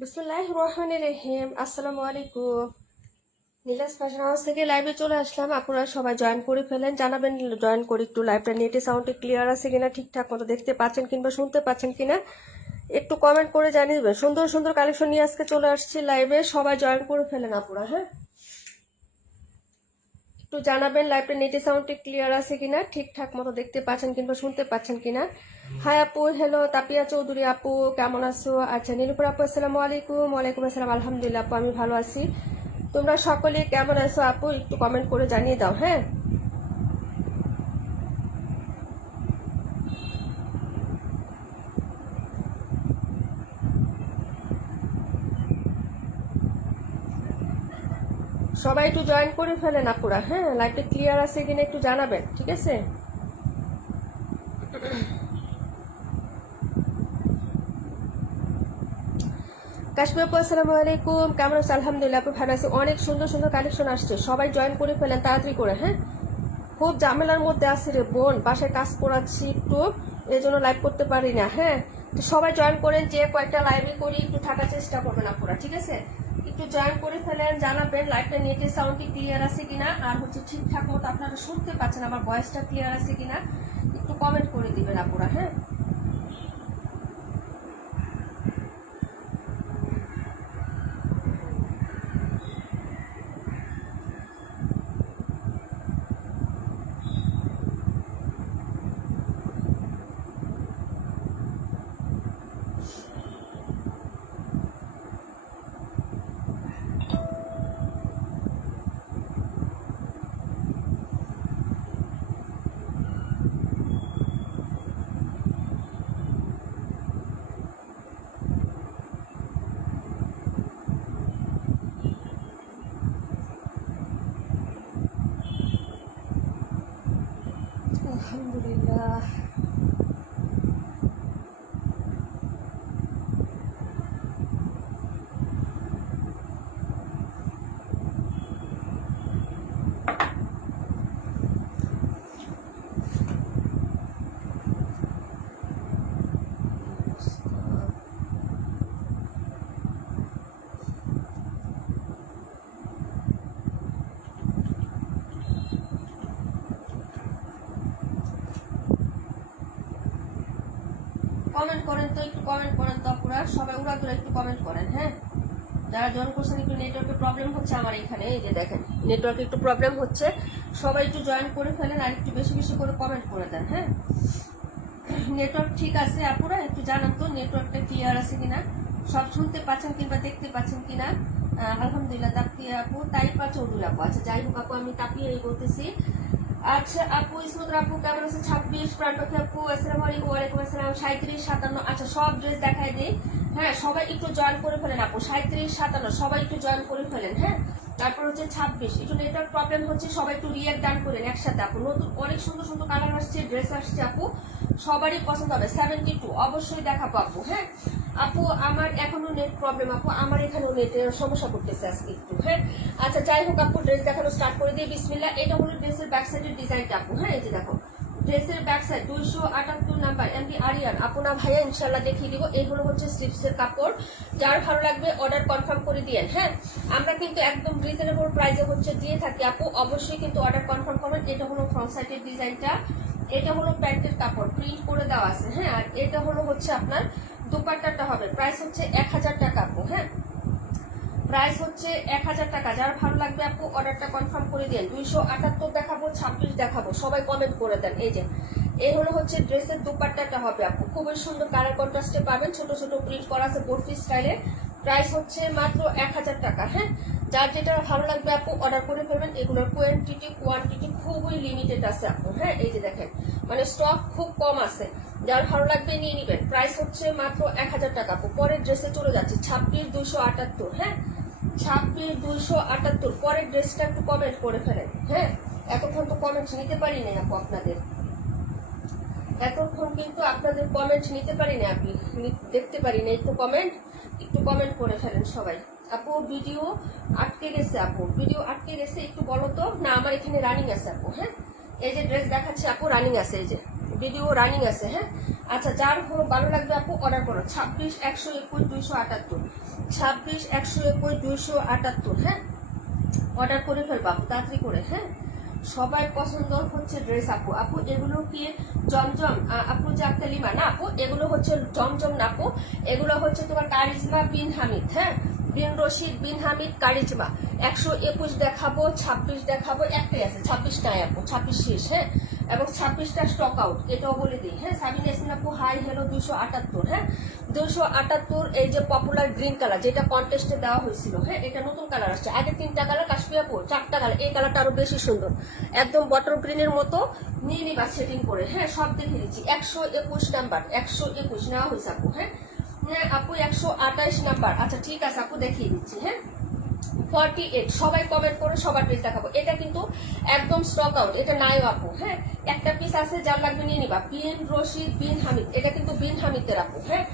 বিসমিল্লাহির রহমানির রহিম। আসসালামু আলাইকুম। নীলাস ফ্যাশন হাউস থেকে লাইভে চলে আসলাম। আপনারা সবাই জয়েন করে ফেলেন, জানাবেন জয়েন করে একটু লাইভটা নেটে সাউন্ডে ক্লিয়ার আছে কিনা, ঠিকঠাক মতো দেখতে পাচ্ছেন কিংবা শুনতে পাচ্ছেন কিনা একটু কমেন্ট করে জানিয়ে দেবেন। সুন্দর সুন্দর কালেকশন নিয়ে আজকে চলে আসছি লাইভে, সবাই জয়েন করে ফেলেন আপনারা। হ্যাঁ, একটু জানাবেন লাইভটা নেটে সাউন্ডে ক্লিয়ার আছে কিনা, ঠিকঠাক মতো দেখতে পাচ্ছেন কিংবা শুনতে পাচ্ছেন কিনা। হাই আপু, হ্যালো তাপিয়া চৌধুরী আপু, কেমন আছো? আচ্ছা নীলুপুর আপু, আসসালামু আলাইকুম। ওয়ালাইকুম আসসালাম। আলহামদুলিল্লাহ আপু, আমি ভালো আছি। তোমরা সকলে কেমন আছো আপু, একটু কমেন্ট করে জানিয়ে দাও। হ্যাঁ, সবাই একটু জয়েন করে ফেলেন আপুরা। হ্যাঁ, লাইভটা ক্লিয়ার আছে কিনা একটু জানাবেন, ঠিক আছে? কাশ্মীর আপু, আসসালামু আলাইকুম, কেমন আছো? আলহামদুলিল্লাহ আপু, ভালো আছি। অনেক সুন্দর সুন্দর কালেকশন আসছে, সবাই জয়েন করে ফেলেন তাড়াতাড়ি করে। হ্যাঁ, খুব ঝামেলার মধ্যে আছি রে বোন, বাসায় কাজ করাচ্ছি একটু, এই জন্য লাইভ করতে পারি না। হ্যাঁ, তো সবাই জয়েন করেন, যে কয়েকটা লাইভে করি একটু থাকার চেষ্টা করবেন আপনারা, ঠিক আছে? একটু জয়েন করে ফেলেন, জানাবেন লাইভটা নেটে সাউন্ডটি ক্লিয়ার আছে কিনা, আর হচ্ছে ঠিকঠাক মতো আপনারা শুনতে পাচ্ছেন, আমার ভয়েসটা ক্লিয়ার আছে কিনা একটু কমেন্ট করে দিবেন আপনারা। হ্যাঁ, আলহামদুলিল্লাহ। কমেন্ট করেন তো, একটু কমেন্ট করেন তো আপনারা সবাই, উড়াদুরা একটু কমেন্ট করেন। হ্যাঁ, যারা জয়েন করছেন একটু নেটওয়ার্কের প্রবলেম হচ্ছে আমার এখানে, এই যে দেখেন নেটওয়ার্কে একটু প্রবলেম হচ্ছে, সবাই একটু জয়েন করে ফেলেন আর একটু বেশি বেশি করে কমেন্ট করে দেন। হ্যাঁ, নেটওয়ার্ক ঠিক আছে আপুরা, একটু জানান তো নেটওয়ার্কটা ক্লিয়ার আছে কিনা, সব শুনতে পাচ্ছেন কিংবা দেখতে পাচ্ছেন কিনা। আলহামদুলিল্লাহ। তাপিয়া আপু, তাইপা চৌধুরী আপু, আচ্ছা যাই হোক আপু, আমি তাপিয়াই বলতেছি। আচ্ছা আপু, ইসমুদ্র আপু কেমন আছে? 26 প্রাণপাখি আপু, আসসালামু আলাইকুম। ওয়ালাইকুম আসসালাম। 37, 57, আচ্ছা সব ড্রেস দেখাই দিই। হ্যাঁ, সবাই একটু জয়েন করে ফেলেন আপু। 37, 57 সবাই একটু জয়েন করে ফেলেন। হ্যাঁ, তারপর হচ্ছে 26, একটু নেটওয়ার্ক প্রবলেম হচ্ছে, সবাই একটু রিয়াক্ট ডান করেন একসাথে আপু। নতুন অনেক সুন্দর সুন্দর কালার আসছে, ড্রেস আসছে আপু, সবারই পছন্দ হবে। 72 অবশ্যই দেখাবো আপু। হ্যাঁ আপু, আমার এখনো নেট প্রবলেম আপু, আমার এখানেও নেটের সমস্যা করতেছে আজকে একটু। হ্যাঁ, আচ্ছা যাই হোক আপু, ড্রেস দেখানো স্টার্ট করে দিয়ে বিসমিল্লাহ। এটা হলো ড্রেসের ব্যাক সাইডের ডিজাইনটা আপু। হ্যাঁ, এই যে দেখো ড্রেসের back side 278 number MD Ariyan আপু না ভাইয়া, ইনশাল্লাহ দেখিয়ে দিব। এগুলো হচ্ছে স্লিপসের কাপড়, যার ভালো লাগবে অর্ডার কনফার্ম করে দিয়েন। হ্যাঁ, আমরা কিন্তু একদম রিজনেবল প্রাইসে হচ্ছে দিয়ে থাকি আপু, অবশ্যই কিন্তু অর্ডার কনফার্ম করবেন। এটা হলো ফ্রন্ট সাইডের ডিজাইনটা, এটা হলো প্যান্টের কাপড়, প্রিন্ট করে দেওয়া আছে। হ্যাঁ, আর এটা হলো হচ্ছে আপনার দুপাট্টাটা হবে, প্রাইস হচ্ছে 1000 টাকা আপু। হ্যাঁ, প্রাইস হচ্ছে 1000 টাকা, যার ভালো লাগবে আপু অর্ডারটা কনফার্ম করে দেন। 278 দেখাবো, 26 দেখাবো, সবাই কমেন্ট করে দেন। এই যে এই হলো হচ্ছে ড্রেসের দুপাট্টাটা হবে আপু, খুবই সুন্দর কালার কন্ট্রাস্টে পাবেন, ছোট ছোট প্রিন্ট করা আছে বরফি স্টাইলে। প্রাইস হচ্ছে মাত্র 1000 টাকা। হ্যাঁ, যার যেটা ভালো লাগবে আপু অর্ডার করে ফেলবেন। এগুলোর কোয়ান্টিটি খুবই লিমিটেড আছে আপু। হ্যাঁ, এই যে দেখেন মানে স্টক খুব কম আছে, যার ভালো লাগবে নিয়ে নিবেন। প্রাইস হচ্ছে মাত্র 1000 টাকা আপু। পরের ড্রেসে চলে যাচ্ছে 26,278। হ্যাঁ, 26,278 পরের ড্রেসটা একটু কমেন্ট করে ফেলেন। হ্যাঁ, এতক্ষণ তো কমেন্ট নিতে পারি নাই আপু আপনাদের, এতক্ষণ কিন্তু আপনাদের কমেন্ট নিতে পারি না, আপনি দেখতে পারি না, একটু কমেন্ট করে ফেলেন সবাই। আপু ভিডিও আটকে গেছে আপু, ভিডিও আটকে গেছে একটু বলো তো। না, আমার এখানে রানিং আছে আপু। হ্যাঁ, এই যে ড্রেস দেখাচ্ছে আপু রানিং আছে, এই যে ভিডিও রানিং আছে। হ্যাঁ, আচ্ছা যার ভালো লাগবে আপু অর্ডার করো। 26, 121, 278, 26, 121, 278, হ্যাঁ অর্ডার করে ফেলবা আপু তাড়াতাড়ি করে। হ্যাঁ সবাই পছন্দ হচ্ছে ড্রেস আপু। আপু এগুলো কি জমজম? আপু জাকতালিমা না আপু, এগুলো হচ্ছে জমজম না আপু, এগুলো হচ্ছে তোমার কারিজমা বিন হামিদ। হ্যাঁ বিন রশিদ বিন হামিদ কারিজমা। 121 দেখাবো, 26 দেখাবো, একটাই আছে 26 নাই আপু, 26 শেষ। হ্যাঁ এবং 26টা স্টক আউট, এটাও বলে দিই। হ্যাঁ সাবিনা ইয়াসমিন আপু হাই হ্যালো 278। হ্যাঁ 278 এই যে পপুলার গ্রিন কালার যেটা কন্টেস্টে দেওয়া হয়েছিল। হ্যাঁ এটা নতুন কালার আসছে, আগে 3টা কালার কাশ্মীর আপু 4টা কালার, এই কালারটা আরো বেশি সুন্দর, একদম বটল গ্রিনের মতো নিয়ে নিবা সেটিং করে। হ্যাঁ সব দেখে দিচ্ছি। 121 নাম্বার, 121 নেওয়া হয়েছে আপু। হ্যাঁ আপু 128 নাম্বার, আচ্ছা ঠিক আছে আপু দেখিয়ে দিচ্ছি। হ্যাঁ 48 সবাই কমেন্ট করে সবার ড্রেস দেখাবো। এটা কিন্তু একদম স্টক আউট, এটা নাই আপু। হ্যাঁ একটা পিস আছে, যার লাগবে নিয়ে নিবা। বিন রশিদ বিন হামিদ, এটা কিন্তু বিন হামিদের আপু। হ্যাঁ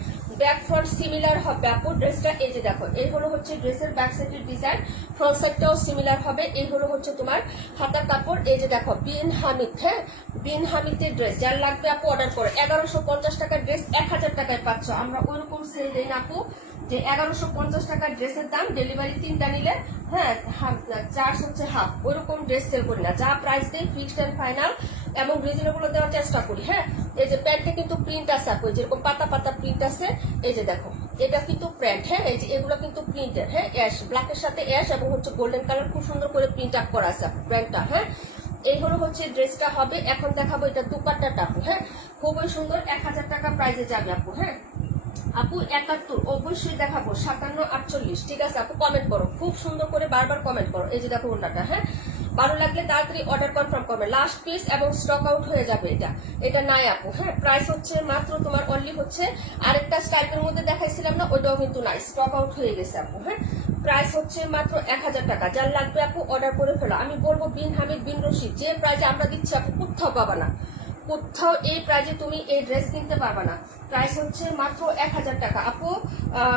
ব্যাক ফ্রন্ট সিমিলার হবে আপু ড্রেসটা। এই যে দেখো এই হলো হচ্ছে ড্রেসের ব্যাক সাইডের ডিজাইন, ফ্রন্ট সাইডটাও সিমিলার হবে। এই হলো হচ্ছে তোমার হাতার কাপড়। এই যে দেখো বিন হামিদ। হ্যাঁ বিন হামিদের ড্রেস, যার লাগবে আপু অর্ডার করে। 1150 টাকার ড্রেস 1000 টাকায় পাচ্ছ। আমরা ওইরকম সেল দেই না আপু যে 1150 টাকার ড্রেসের দাম ডেলিভারি 3টা নিলে হ্যাঁ চার্জ হচ্ছে হাফ, ওইরকম ড্রেস সেল করি না। যা প্রাইস দেই ফিক্সড এন্ড ফাইনাল এবং রিজনেবল দেওয়ার চেষ্টা করি। হ্যাঁ এই যে প্যান্টে কিন্তু প্রিন্ট আছে আপু, যেরকম পাতা পাতা প্রিন্ট আছে। এই যে দেখো এটা কিন্তু প্যান্ট। হ্যাঁ এই যে এগুলো কিন্তু প্রিন্টের। হ্যাঁ অ্যাশ ব্ল্যাকের সাথে অ্যাশ এবং হচ্ছে গোল্ডেন কালার, খুব সুন্দর করে প্রিন্ট আপ করা আছে প্যান্টটা। হ্যাঁ এই হলো হচ্ছে ড্রেসটা হবে। এখন দেখাবো এটা দুপাট্টাটা আপু। হ্যাঁ খুবই সুন্দর, 1000 টাকা প্রাইসে যাবে আপু। হ্যাঁ আপু 71 অবশ্যই দেখাবো। 57, 48 ঠিক আছে আপু কমেন্ট করো, খুব সুন্দর করে বারবার কমেন্ট করো। এই যে দেখো ওনাটা। হ্যাঁ ভালো লাগলে তাড়াতাড়ি অর্ডার কনফার্ম করবে, লাস্ট পিস এবং স্টক আউট হয়ে যাবে। এটা নাই আপু। হ্যাঁ প্রাইস হচ্ছে মাত্র তোমার অনলি হচ্ছে আরেকটা স্টাইপের মধ্যে দেখাইছিলাম না, ওইটাও কিন্তু নাই, স্টক আউট হয়ে গেছে আপু। হ্যাঁ প্রাইস হচ্ছে মাত্র 1000 টাকা, যার লাগবে আপু অর্ডার করে ফেলো। আমি বলবো বিন হামিদ বিন রশিদ যে প্রাইসে আমরা দিচ্ছি আপু কোথাও পাবা না, কোথাও এই প্রাইজে তুমি এই ড্রেস কিনতে পারবা না। প্রাইস হচ্ছে মাত্র 1000 টাকা আপু।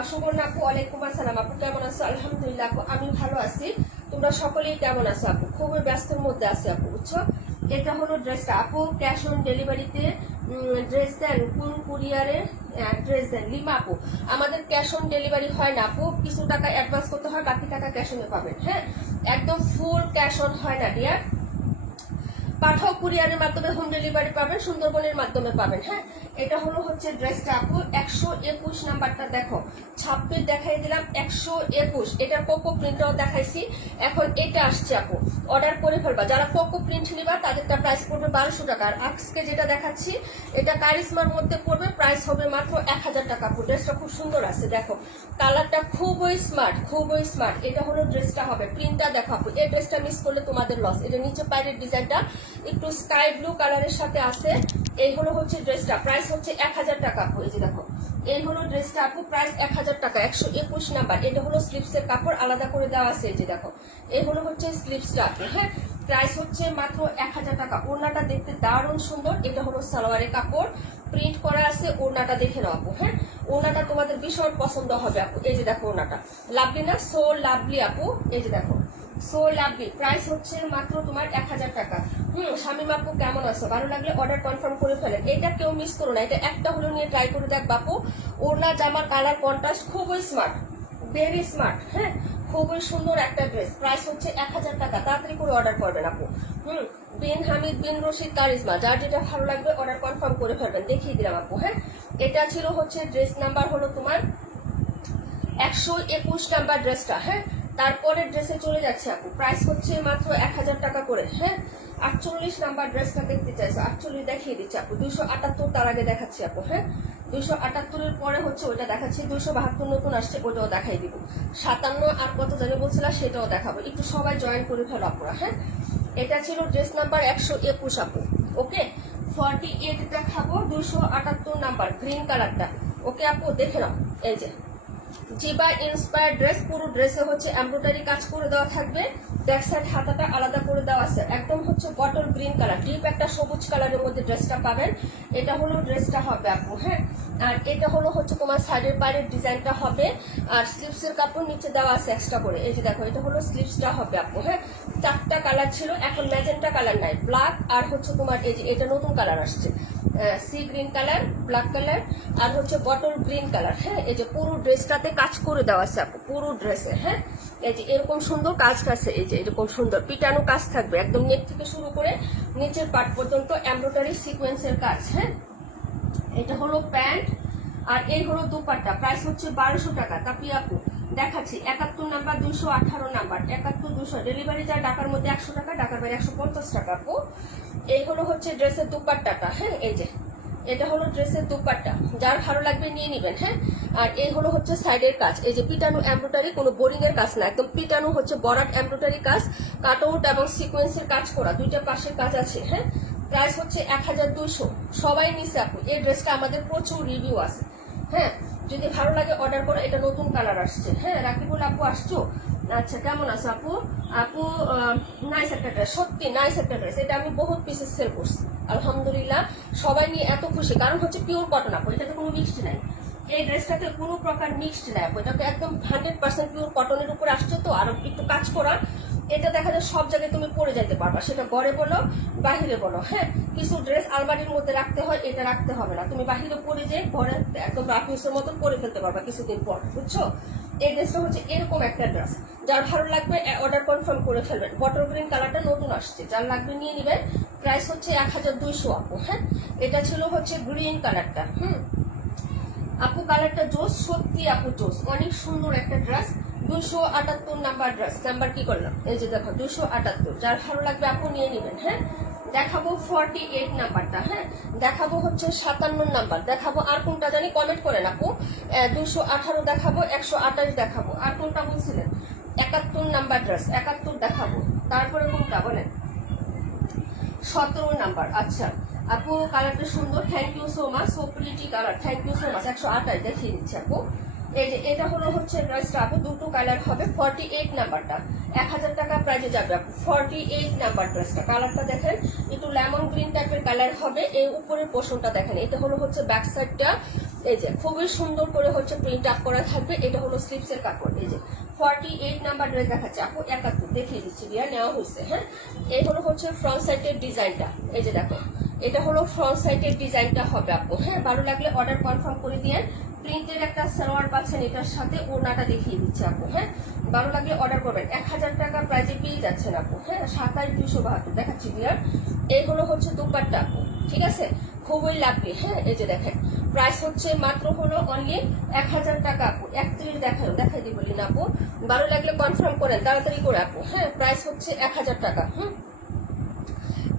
সুবর্ণা আপু ওয়ালাইকুম আসসালাম আপু, কেমন আছো? আলহামদুলিল্লাহ আপু আমি ভালো আছি, তোমরা সকলেই কেমন আছো আপু? খুবই ব্যস্তের মধ্যে আছি আপু বুঝছো। এটা হলো ড্রেসটা আপু, ক্যাশ অন ডেলিভারিতে ড্রেস দেন, কোন কুরিয়ারে ড্রেস দেন? লিমা আপু আমাদের ক্যাশ অন ডেলিভারি হয় না আপু, কিছু টাকা অ্যাডভান্স করতে হয়, বাকি টাকা ক্যাশ অনে পাবেন। হ্যাঁ একদম ফুল ক্যাশ অন হয় না ডিয়ার। পাঠক কুরিয়ারের মাধ্যমে হোম ডেলিভারি পাবেন, সুন্দরবনের মাধ্যমে পাবেন। হ্যাঁ এটা হলো হচ্ছে ড্রেসটা আপু। 121 নাম্বারটা দেখো, 26 দেখাই দিলাম, 121 এটার কোকো প্রিন্টও দেখাইছি। এখন এটা আসছে আপু, অর্ডার করে ফেলবা। যারা কোকো প্রিন্ট নিবা তাদেরটা প্রাইস পড়বে 1200 টাকা। আর আজকে যেটা দেখাচ্ছি এটা কারিজমার মধ্যে পড়বে, প্রাইস হবে মাত্র 1000 টাকা আপু। ড্রেসটা খুব সুন্দর আছে, দেখো কালারটা খুবই স্মার্ট, খুবই স্মার্ট। এটা হলো ড্রেসটা হবে, প্রিন্টটা দেখো আপু। এই ড্রেসটা মিস করলে তোমাদের লস। এটা নিচে পায়ের ডিজাইনটা একটু স্কাই ব্লু কালারের সাথে আছে। এই হলো হচ্ছে ড্রেসটা, প্রাইস হচ্ছে 1000 টাকা আপু। এই যে দেখো এই হলো ড্রেসটা আপু, প্রাইস 1000 টাকা। 121 নাম্বার, এটা হলো স্লিপসের কাপড়, আলাদা করে দেওয়া আছে। এই যে দেখো এই হলো হচ্ছে স্লিপসটা আপু। হ্যাঁ প্রাইস হচ্ছে মাত্র 1000 টাকা। ওড়নাটা দেখতে দারুণ সুন্দর, এটা হলো সালোয়ারের কাপড়, প্রিন্ট করা আছে। ওড়নাটা দেখে নাও আপু। হ্যাঁ ওড়নাটা তোমাদের ভীষণ পছন্দ হবে আপু। এই যে দেখো ওড়নাটা লাভলি না, সো লাভলি আপু। এই যে দেখো সো লাভলি, প্রাইস হচ্ছে মাত্র তোমার 1000 টাকা। শামিম আপু কেমন আছো? ভালো লাগলে অর্ডার কনফার্ম করে ফেলেন। এটা কেউ মিস করো না, এটা একটা হলো নিয়ে ট্রাই করে দেখ বাপু। ওড়না জামার কালার কন্ট্রাস্ট খুবই স্মার্ট, ভেরি স্মার্ট। হ্যাঁ খুবই সুন্দর একটা ড্রেস, প্রাইস হচ্ছে 1000 টাকা। তাড়াতাড়ি করে অর্ডার করবেন আপু। বিন হামিদ বিন রশিদ কারিজমা, যার যেটা ভালো লাগবে অর্ডার কনফার্ম করে ফেলবেন। দেখিয়ে দিলাম আপু। হ্যাঁ এটা ছিল হচ্ছে ড্রেস নাম্বার হলো তোমার 121 নাম্বার ড্রেসটা। হ্যাঁ তারপরে ড্রেসে চলে যাচ্ছে আপু, প্রাইস হচ্ছে মাত্র 1000 টাকা করে। হ্যাঁ 48 নাম্বার ড্রেসটা দেখতে চাইছো, 48 দেখিয়ে দিচ্ছি আপু। 278 তার আগে দেখাচ্ছি আপু। হ্যাঁ 278 পরে হচ্ছে ওইটা দেখাচ্ছি। 272 নতুন আসছে, ওটাও দেখাই দিব। 57 আর কত জানি বলছিলাম সেটাও দেখাবো। একটু সবাই জয়েন করে ফেলো আপুরা। হ্যাঁ এটা ছিল ড্রেস নাম্বার 121 আপু। ওকে 48 দেখাবো, 278 নাম্বার গ্রিন কালারটা। ওকে আপু দেখে নাও। এই যে জিবা ইন্সপায়ার ড্রেস, পুরো ড্রেসে হচ্ছে এমব্রয়ডারি কাজ করে দেওয়া থাকবে। ব্যাক সাইড হাতাটা আলাদা করে দেওয়া আছে, একদম হচ্ছে বটল গ্রিন কালার, ডিপ একটা সবুজ কালারের মধ্যে ড্রেসটা পাবেন। এটা হলো ড্রেসটা হবে আপু। হ্যাঁ আর এটা হলো হচ্ছে তোমার সাইডের বাইরের ডিজাইনটা হবে, আর স্লিভসের কাপড় নিচে দেওয়া আছে এক্সট্রা করে। এই যে দেখো এটা হলো স্লিভসটা হবে আপু। হ্যাঁ, 4টা কালার ছিল, এখন ম্যাজেন্টা কালার নাই, ব্ল্যাক আর হচ্ছে তোমার এই যে এটা নতুন কালার আসছে sea green colour, black colour আর হচ্ছে বটল গ্রিন কালার। হ্যাঁ, এই যে পুরো ড্রেসটাতে কাজ করে দেওয়া আছে আপু, পুরো ড্রেসে। হ্যাঁ, এই যে এরকম সুন্দর কাজ আছে, এই যে এরকম সুন্দর পিটানো কাজ থাকবে একদম নেক থেকে শুরু করে নিচের পার্ট পর্যন্ত এমব্রয়ডারি সিকোয়েন্সের কাজ। হ্যাঁ, এটা হলো প্যান্ট আর এই হলো দুপাট্টা। প্রাইস হচ্ছে 1200 টাকা। তাপিয়া আপু দেখাচ্ছি 71 নাম্বার, 218 নাম্বার, 71 200, ডেলিভারি চার্জ ঢাকার মধ্যে 100 টাকা, ঢাকার বাইরে 150 টাকা আপু। এই হলো হচ্ছে ড্রেসের দুপাট্টাটা। হ্যাঁ, এই যে এটা হলো ড্রেসের দুপাট্টা, যার ভালো লাগবে নিয়ে নিবেন। হ্যাঁ, আর এই হলো হচ্ছে সাইডের কাজ, এই যে পিটানো এমব্রয়ডারি, কোনো বোরিং এর কাজ না, একদম পিটানো হচ্ছে বরাট এমব্রয়ডারি কাজ, কাটআউট এবং সিকোয়েন্সের কাজ করা, দুইটা পাশের কাজ আছে। হ্যাঁ, প্রাইস হচ্ছে 1200। সবাই নিছে আপু, এই ড্রেসটা আমাদের প্রচুর রিভিউ আছে। হ্যাঁ, যদি ভালো লাগে অর্ডার করো। এটা নতুন কালার আসছে। হ্যাঁ, রাকিবুল আপু আসছো? আচ্ছা, কেমন আছো আপু? আপু নাইস একটা ড্রেস, সত্যি নাইস একটা ড্রেস। এটা আমি বহুত পিসেস সেল করছি, আলহামদুলিল্লাহ। সবাই নিয়ে এত খুশি, কারণ হচ্ছে পিওর কটন আপু, এটাতে কোনো মিক্সড নাই। এই ড্রেসটাতে কোনো প্রকার মিক্সড নাই আপু, এটাকে একদম 100% পিওর কটনের উপর আসছে, তো আরো একটু কাজ করা। এটা দেখা যায় সব জায়গায় তুমি পরে যেতে পারবা, সেটা ঘরে বলো বাহিরে বলো। হ্যাঁ, কিছু ড্রেস আলমারির মধ্যে রাখতে হয়, এটা রাখতে হবে না, তুমি বাহিরে পরে যে ঘরে একদম রাফিউসের মতন পরে ফেলতে পারবা কিছুদিন পর, বুঝছো? এই ড্রেসটা হচ্ছে এরকম একটা ড্রেস, যার ভালো লাগবে অর্ডার কনফার্ম করে ফেলবেন। বটল গ্রিন কালারটা নতুন আসছে, যার লাগবে নিয়ে নিবেন। প্রাইস হচ্ছে 1200 আপু। হ্যাঁ, এটা ছিল হচ্ছে গ্রিন কালারটা। আপু কালারটা জোস, সত্যি আপু জোস, অনেক সুন্দর একটা ড্রেস। 278 নাম্বার ড্রেস, নাম্বার কি করলাম, এই যে দেখো 278, যার ভালো লাগবে আপু নিয়ে নেবেন। হ্যাঁ, দেখাবো 48 নাম্বারটা। হ্যাঁ, দেখাবো হচ্ছে 57 নাম্বার, দেখাবো আর কোনটা জানি কমেন্ট করেন আপু। 218 দেখাবো, 128 দেখাবো, আর কোনটা বলছিলেন? 71 নাম্বার ড্রেস, 71 দেখাবো। তারপরে কোনটা বলেন? 17 নাম্বার। আচ্ছা আপু কালারটা সুন্দর, thank you so much, so pretty colour, thank you so much. 128 দেখিয়ে দিচ্ছি আপু। এই যে এটা হলো হচ্ছে ড্রেসটা আপু, দুটো কালার হবে। 48 নাম্বারটা 1000 টাকা প্রাইজে যাবে আপু। 48 নাম্বার ড্রেসটা, কালারটা দেখেন একটু লেমন গ্রিন টাইপের কালার হবে। এই উপরের পোর্শনটা দেখেন, এটা হলো হচ্ছে ব্যাক সাইডটা, এই যে খুবই সুন্দর করে হচ্ছে প্রিন্ট আপ করা থাকবে। এটা হলো স্লিভসের কাপড়। এই যে 48 নাম্বার ড্রেস দেখাচ্ছে আপু, 71 দেখিয়ে দিচ্ছি, বিয়া নেওয়া হয়েছে। হ্যাঁ, এই হলো হচ্ছে ফ্রন্ট সাইডের ডিজাইনটা, এই যে দেখো এটা হলো ফ্রন্ট সাইডের ডিজাইনটা হবে আপু। হ্যাঁ, ভালো লাগলে অর্ডার কনফার্ম করে দিয়ে। প্রিন্টের একটা সালোয়ার পাচ্ছেন, এটার সাথে ওড়নাটা দেখিয়ে দিচ্ছে আপু। হ্যাঁ, ভালো লাগলে অর্ডার করবেন। 1000 টাকা প্রাইজে পেয়ে যাচ্ছেন আপু। হ্যাঁ, 27272 দেখাচ্ছি বিয়ার। এই হলো হচ্ছে দুপাট্টা আপু, ঠিক আছে, খুবই লাগবে। হ্যাঁ, এই যে দেখেন প্রাইস হচ্ছে মাত্র হলো অনলি 1000 টাকা আপু। 31 দেখাই দিব না আপু, ভালো লাগলে কনফার্ম করেন তাড়াতাড়ি করে আপু। হ্যাঁ, প্রাইস হচ্ছে 1000 টাকা।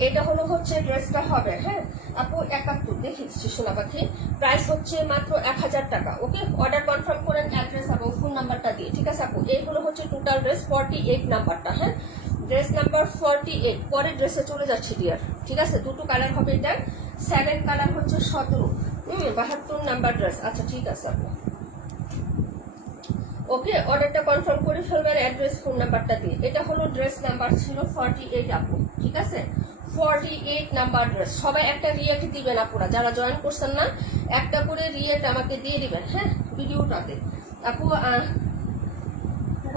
এটা হলো হচ্ছে ড্রেসটা হবে। হ্যাঁ আপু 71 দেখিয়েছি সোনা পাখি, প্রাইস হচ্ছে মাত্র 1000 টাকা। ওকে, অর্ডার কনফার্ম করেন অ্যাড্রেস এবং ফোন নাম্বারটা দিয়ে, ঠিক আছে আপু। এই হলো হচ্ছে টোটাল ড্রেস 48 নাম্বারটা। হ্যাঁ, ড্রেস নাম্বার 48। পরের ড্রেসে চলে যাচ্ছে ডিয়ার, ঠিক আছে। দুটো কালার হবে, এটা 7 কালার হচ্ছে 17, 72 নাম্বার ড্রেস। আচ্ছা ঠিক আছে আপু, ওকে, অর্ডারটা কনফার্ম করে ফেলবেন অ্যাড্রেস ফোন নাম্বারটা দিয়ে। এটা হলো ড্রেস নাম্বার ছিল 48 আপু, ঠিক আছে। 48 নাম্বার ড্রেস। সবাই একটা রিয়েক্ট দিবেন আপুরা, যারা জয়েন করছেন না একটা করে রিয়েক্ট আমাকে দিয়ে দিবেন। হ্যাঁ, ভিডিওটাতে আপু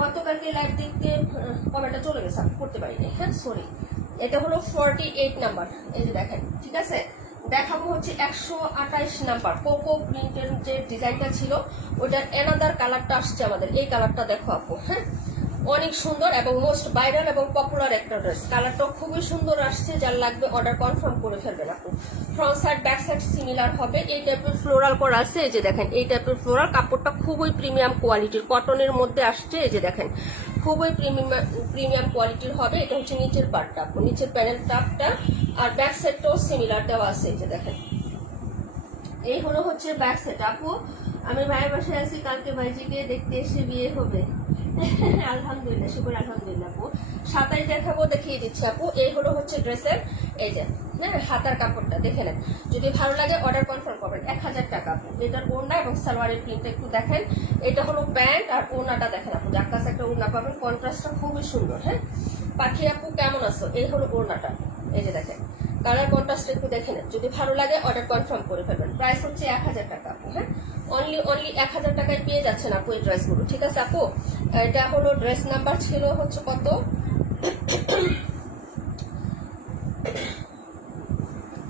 গতকালকে লাইভ দেখতে কমেন্টটা চলে গেছে, আপু করতে পারিনি। হ্যাঁ সরি। এটা হলো 48 নাম্বার, এই যে দেখেন, ঠিক আছে। দেখাবো হচ্ছে 128 নাম্বার কোকো প্রিন্টের যে ডিজাইনটা ছিল, ওটার এনাদার কালারটা আসছে আমাদের। এই কালারটা দেখো আপু। হ্যাঁ, অনেক সুন্দর এবং মোস্ট ভাইরাল এবং পপুলার একটা ড্রেস। কালারটা খুবই সুন্দর আসছে, যার লাগবে অর্ডার কনফার্ম করে ফেলবেন আপু। Front side back side similar হবে। এই টাইপের ফ্লোরাল করা আছে, এই যে দেখেন এই টাইপের ফ্লোরাল। কাপড়টা খুবই প্রিমিয়াম কোয়ালিটির, কটনের মধ্যে আসছে। এই যে দেখেন খুবই প্রিমিয়াম কোয়ালিটির হবে। এটা হচ্ছে নিচের পার্টটা আপু, নিচের প্যানেল টাপটা, আর ব্যাক সাইডটাও সিমিলার দেওয়া আছে। এই যে দেখেন এই হলো হচ্ছে ব্যাক সাইড আপু। আমি ভাইয়ের বাসায় আছি, কালকে ভাইজিকে দেখতে এসে বিয়ে হবে। আলহামদুলিল্লাহ, শুকুর আলহামদুলিল্লাহ আপু। 27 দেখাবো, দেখিয়ে দিচ্ছি আপু। এই হলো হচ্ছে ড্রেসের, এই যে হ্যাঁ হাতার কাপড়টা দেখে নেন। যদি ভালো লাগে অর্ডার কনফার্ম করবেন। 1000 টাকা আপু। এটার ওড়না এবং সালোয়ারের প্রিন্টটা একটু দেখেন। এটা হলো প্যান্ট, আর ওড়নাটা দেখেন আপু, যার কাছে একটা ওড়না পাবেন, কন্ট্রাস্টটা খুবই সুন্দর। হ্যাঁ, পাখি আপু কেমন আছো? এই হলো ওড়নাটা, এই যে দেখেন কালার কন্ট্রাস্ট একটু দেখে নেন, যদি ভালো লাগে অর্ডার কনফার্ম করে ফেলবেন। প্রাইস হচ্ছে 1000 টাকা আপু। হ্যাঁ, অনলি 1000 টাকায় পেয়ে যাচ্ছেন আপু এই ড্রেসগুলো। ঠিক আছে আপু, এটা হলো ড্রেস নাম্বার ছিল হচ্ছে কত,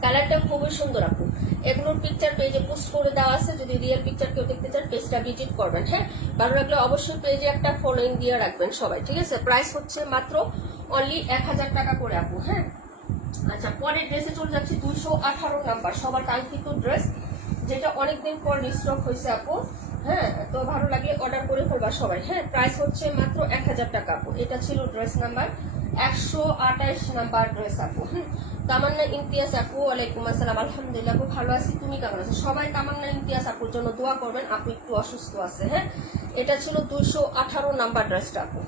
কালারটা খুবই সুন্দর আপু। এগুলোর পিকচার পেজে পোস্ট করে দেওয়া আছে, যদি রিয়েল পিকচার কেউ দেখতে চান পেজটা ভিজিট করবেন। হ্যাঁ, ভালো লাগলে অবশ্যই পেজে একটা ফলোইং দিয়ে রাখবেন সবাই। ঠিক আছে, প্রাইস হচ্ছে মাত্র অনলি 1000 টাকা করে আপু। হ্যাঁ, আচ্ছা পরের ড্রেসে চলে যাচ্ছি 218 নাম্বার, সবার কাঙ্ক্ষিত ড্রেস, যেটা অনেকদিন পর রিস্টক হয়েছে আপু। হ্যাঁ, তো ভালো লাগলে অর্ডার করে ফেলবা সবাই। হ্যাঁ, প্রাইস হচ্ছে মাত্র 1000 টাকা আপু। এটা ছিল ড্রেস নাম্বার 128 নাম্বার ড্রেস আপু। তামান্না ইমতিয়াজ আপু, ওয়ালাইকুম আসসালাম। আলহামদুলিল্লাহ আপু ভালো আছি, তুমি কেমন আছো? সবাই তামান্না ইমতিয়াজ আপুর জন্য দোয়া করবেন, আপু একটু অসুস্থ আছে। হ্যাঁ, এটা ছিল 218 নাম্বার ড্রেসটা আপু।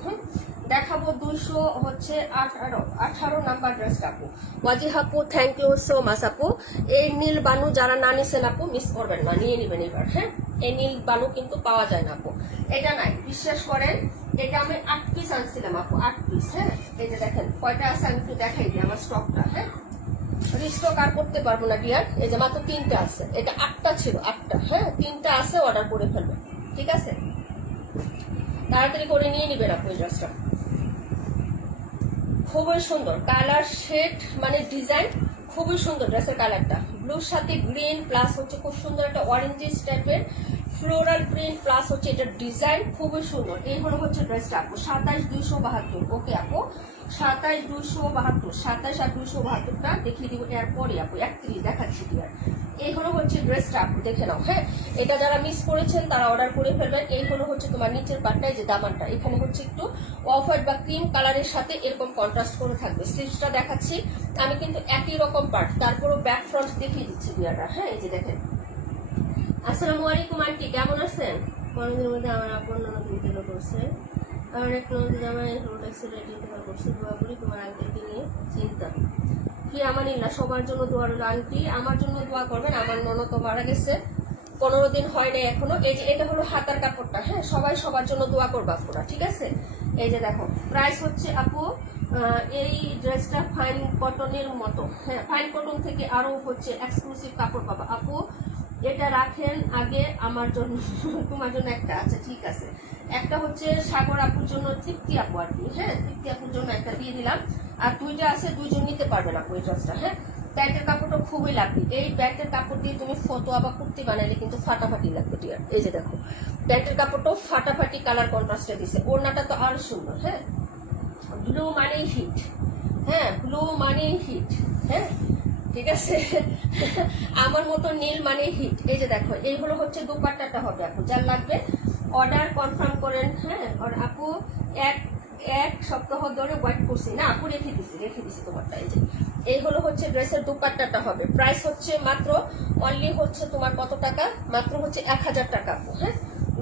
দেখাবো 218 নাম্বার ড্রেসটা আপু। ওয়াজিহ আপু থ্যাংক ইউ সো মাচ আপু। এই নীল বানু যারা না নিছেন আপু মিস করবেন না, নিয়ে নেবেন এবার। হ্যাঁ, এই নীল বানু কিন্তু পাওয়া যায় না আপু, এটা নাই, বিশ্বাস করেন। এটা আমি 8 পিস আনছিলাম আপু, 8 পিস। হ্যাঁ, এই যে দেখেন কয়টা আছে আমি একটু দেখাই দিই আমার স্টকটা। হ্যাঁ, রিস্টক আর করতে পারবো না ডিয়ার, এই যে মাত্র 3টা আছে, এটা 8টা ছিল 8টা। হ্যাঁ, 3টা আছে, অর্ডার করে ফেলবেন। ঠিক আছে, তাড়াতাড়ি করে নিয়ে নিবেন আপু। এই ড্রেসটা খুবই সুন্দর, কালার শেড মানে ডিজাইন খুবই সুন্দর। ড্রেসের কালারটা ব্লুর সাথে গ্রিন প্লাস হচ্ছে খুব সুন্দর একটা অরেঞ্জিস টাইপের ফ্লোরাল প্রিন্ট প্লাস হচ্ছে এটা ডিজাইন খুবই সুন্দর। এই হলো হচ্ছে ড্রেসটা আপু, 27272। ওকে আপু, 27272, 27 আর 272টা দেখিয়ে দিব এরপরে আপু। 31 দেখাচ্ছি ডিয়ার। এই হলো হচ্ছে ড্রেসটা আপু, দেখে নাও। হ্যাঁ, এটা যারা মিস করেছেন তারা অর্ডার করে ফেলবেন। এই হলো হচ্ছে তোমার নিচের পাটটায় যে দামানটা, এখানে হচ্ছে একটু অফ হোয়াইট বা ক্রিম কালারের সাথে এরকম কন্ট্রাস্ট করে থাকবে। স্লিভসটা দেখাচ্ছি আমি কিন্তু একই রকম পার্ট, তারপরও ব্যাক ফ্রন্ট দেখিয়ে দিচ্ছি ডিয়ারটা। হ্যাঁ, এই যে দেখেন। আসসালামু আলাইকুম আন্টি, কেমন আছেন? পনেরোদিনের মধ্যে আমার আপন ননদ ইন্তেকাল করছে, আমার এক ননদ জামাই রোড অ্যাক্সিডেন্ট ইন্তেকাল করছে। দোয়া করি তোমার আঙ্কেলকে নিয়ে চিন্তা। কি আমানিল্লাহ, সবার জন্য দোয়া রইল আন্টি, আমার জন্য দোয়া করবেন। আমার ননদ তো মারা গেছে, 15 দিন হয় না এখনো। এই যে এটা হলো হাতার কাপড়টা। হ্যাঁ, সবাই সবার জন্য দোয়া করবা আপুরা। ঠিক আছে, এই যে দেখো প্রাইস হচ্ছে আপু, এই ড্রেসটা ফাইন কটনের মতো। হ্যাঁ, ফাইন কটন থেকে আরো হচ্ছে এক্সক্লুসিভ কাপড় পাবা আপু। এটা রাখেন আগে আমার জন্য, তোমার জন্য একটা। আচ্ছা ঠিক আছে, একটা হচ্ছে সাগর আপুর জন্য, তৃপ্তি আপু আর কি। হ্যাঁ, তৃপ্তি আপুর জন্য একটা দিয়ে দিলাম, আর 2টা আছে, 2জন নিতে পারবেন আপু এই ড্রেসটা। হ্যাঁ, প্যান্টের কাপড়টা খুবই লাগবে। এই প্যান্টের কাপড় দিয়ে তুমি ফতোয়া বা কুর্তি বানাইলে কিন্তু ফাটাফাটি লাগবে ডিয়ার। এই যে দেখো প্যান্টের কাপড়টাও ফাটাফাটি কালার কন্ট্রাস্টে দিছে, ওড়নাটা তো আরো সুন্দর। হ্যাঁ, ব্লু মানে হিট। হ্যাঁ, ব্লু মানে হিট। হ্যাঁ, ঠিক আছে, আমার মতো নীল মানে হিট। এই যে দেখো, এই হলো হচ্ছে দুপাট্টাটা হবে আপু, যার লাগবে অর্ডার কনফার্ম করেন। হ্যাঁ, আর আপু এক সপ্তাহ ধরে ওয়েট করছি না আপু, রেখে দিছি তোমারটা। এই যে এই হলো হচ্ছে ড্রেসের দুপাট্টাটা হবে। প্রাইস হচ্ছে মাত্র অনলি হচ্ছে তোমার কত টাকা, মাত্র হচ্ছে 1000 টাকা আপু। হ্যাঁ,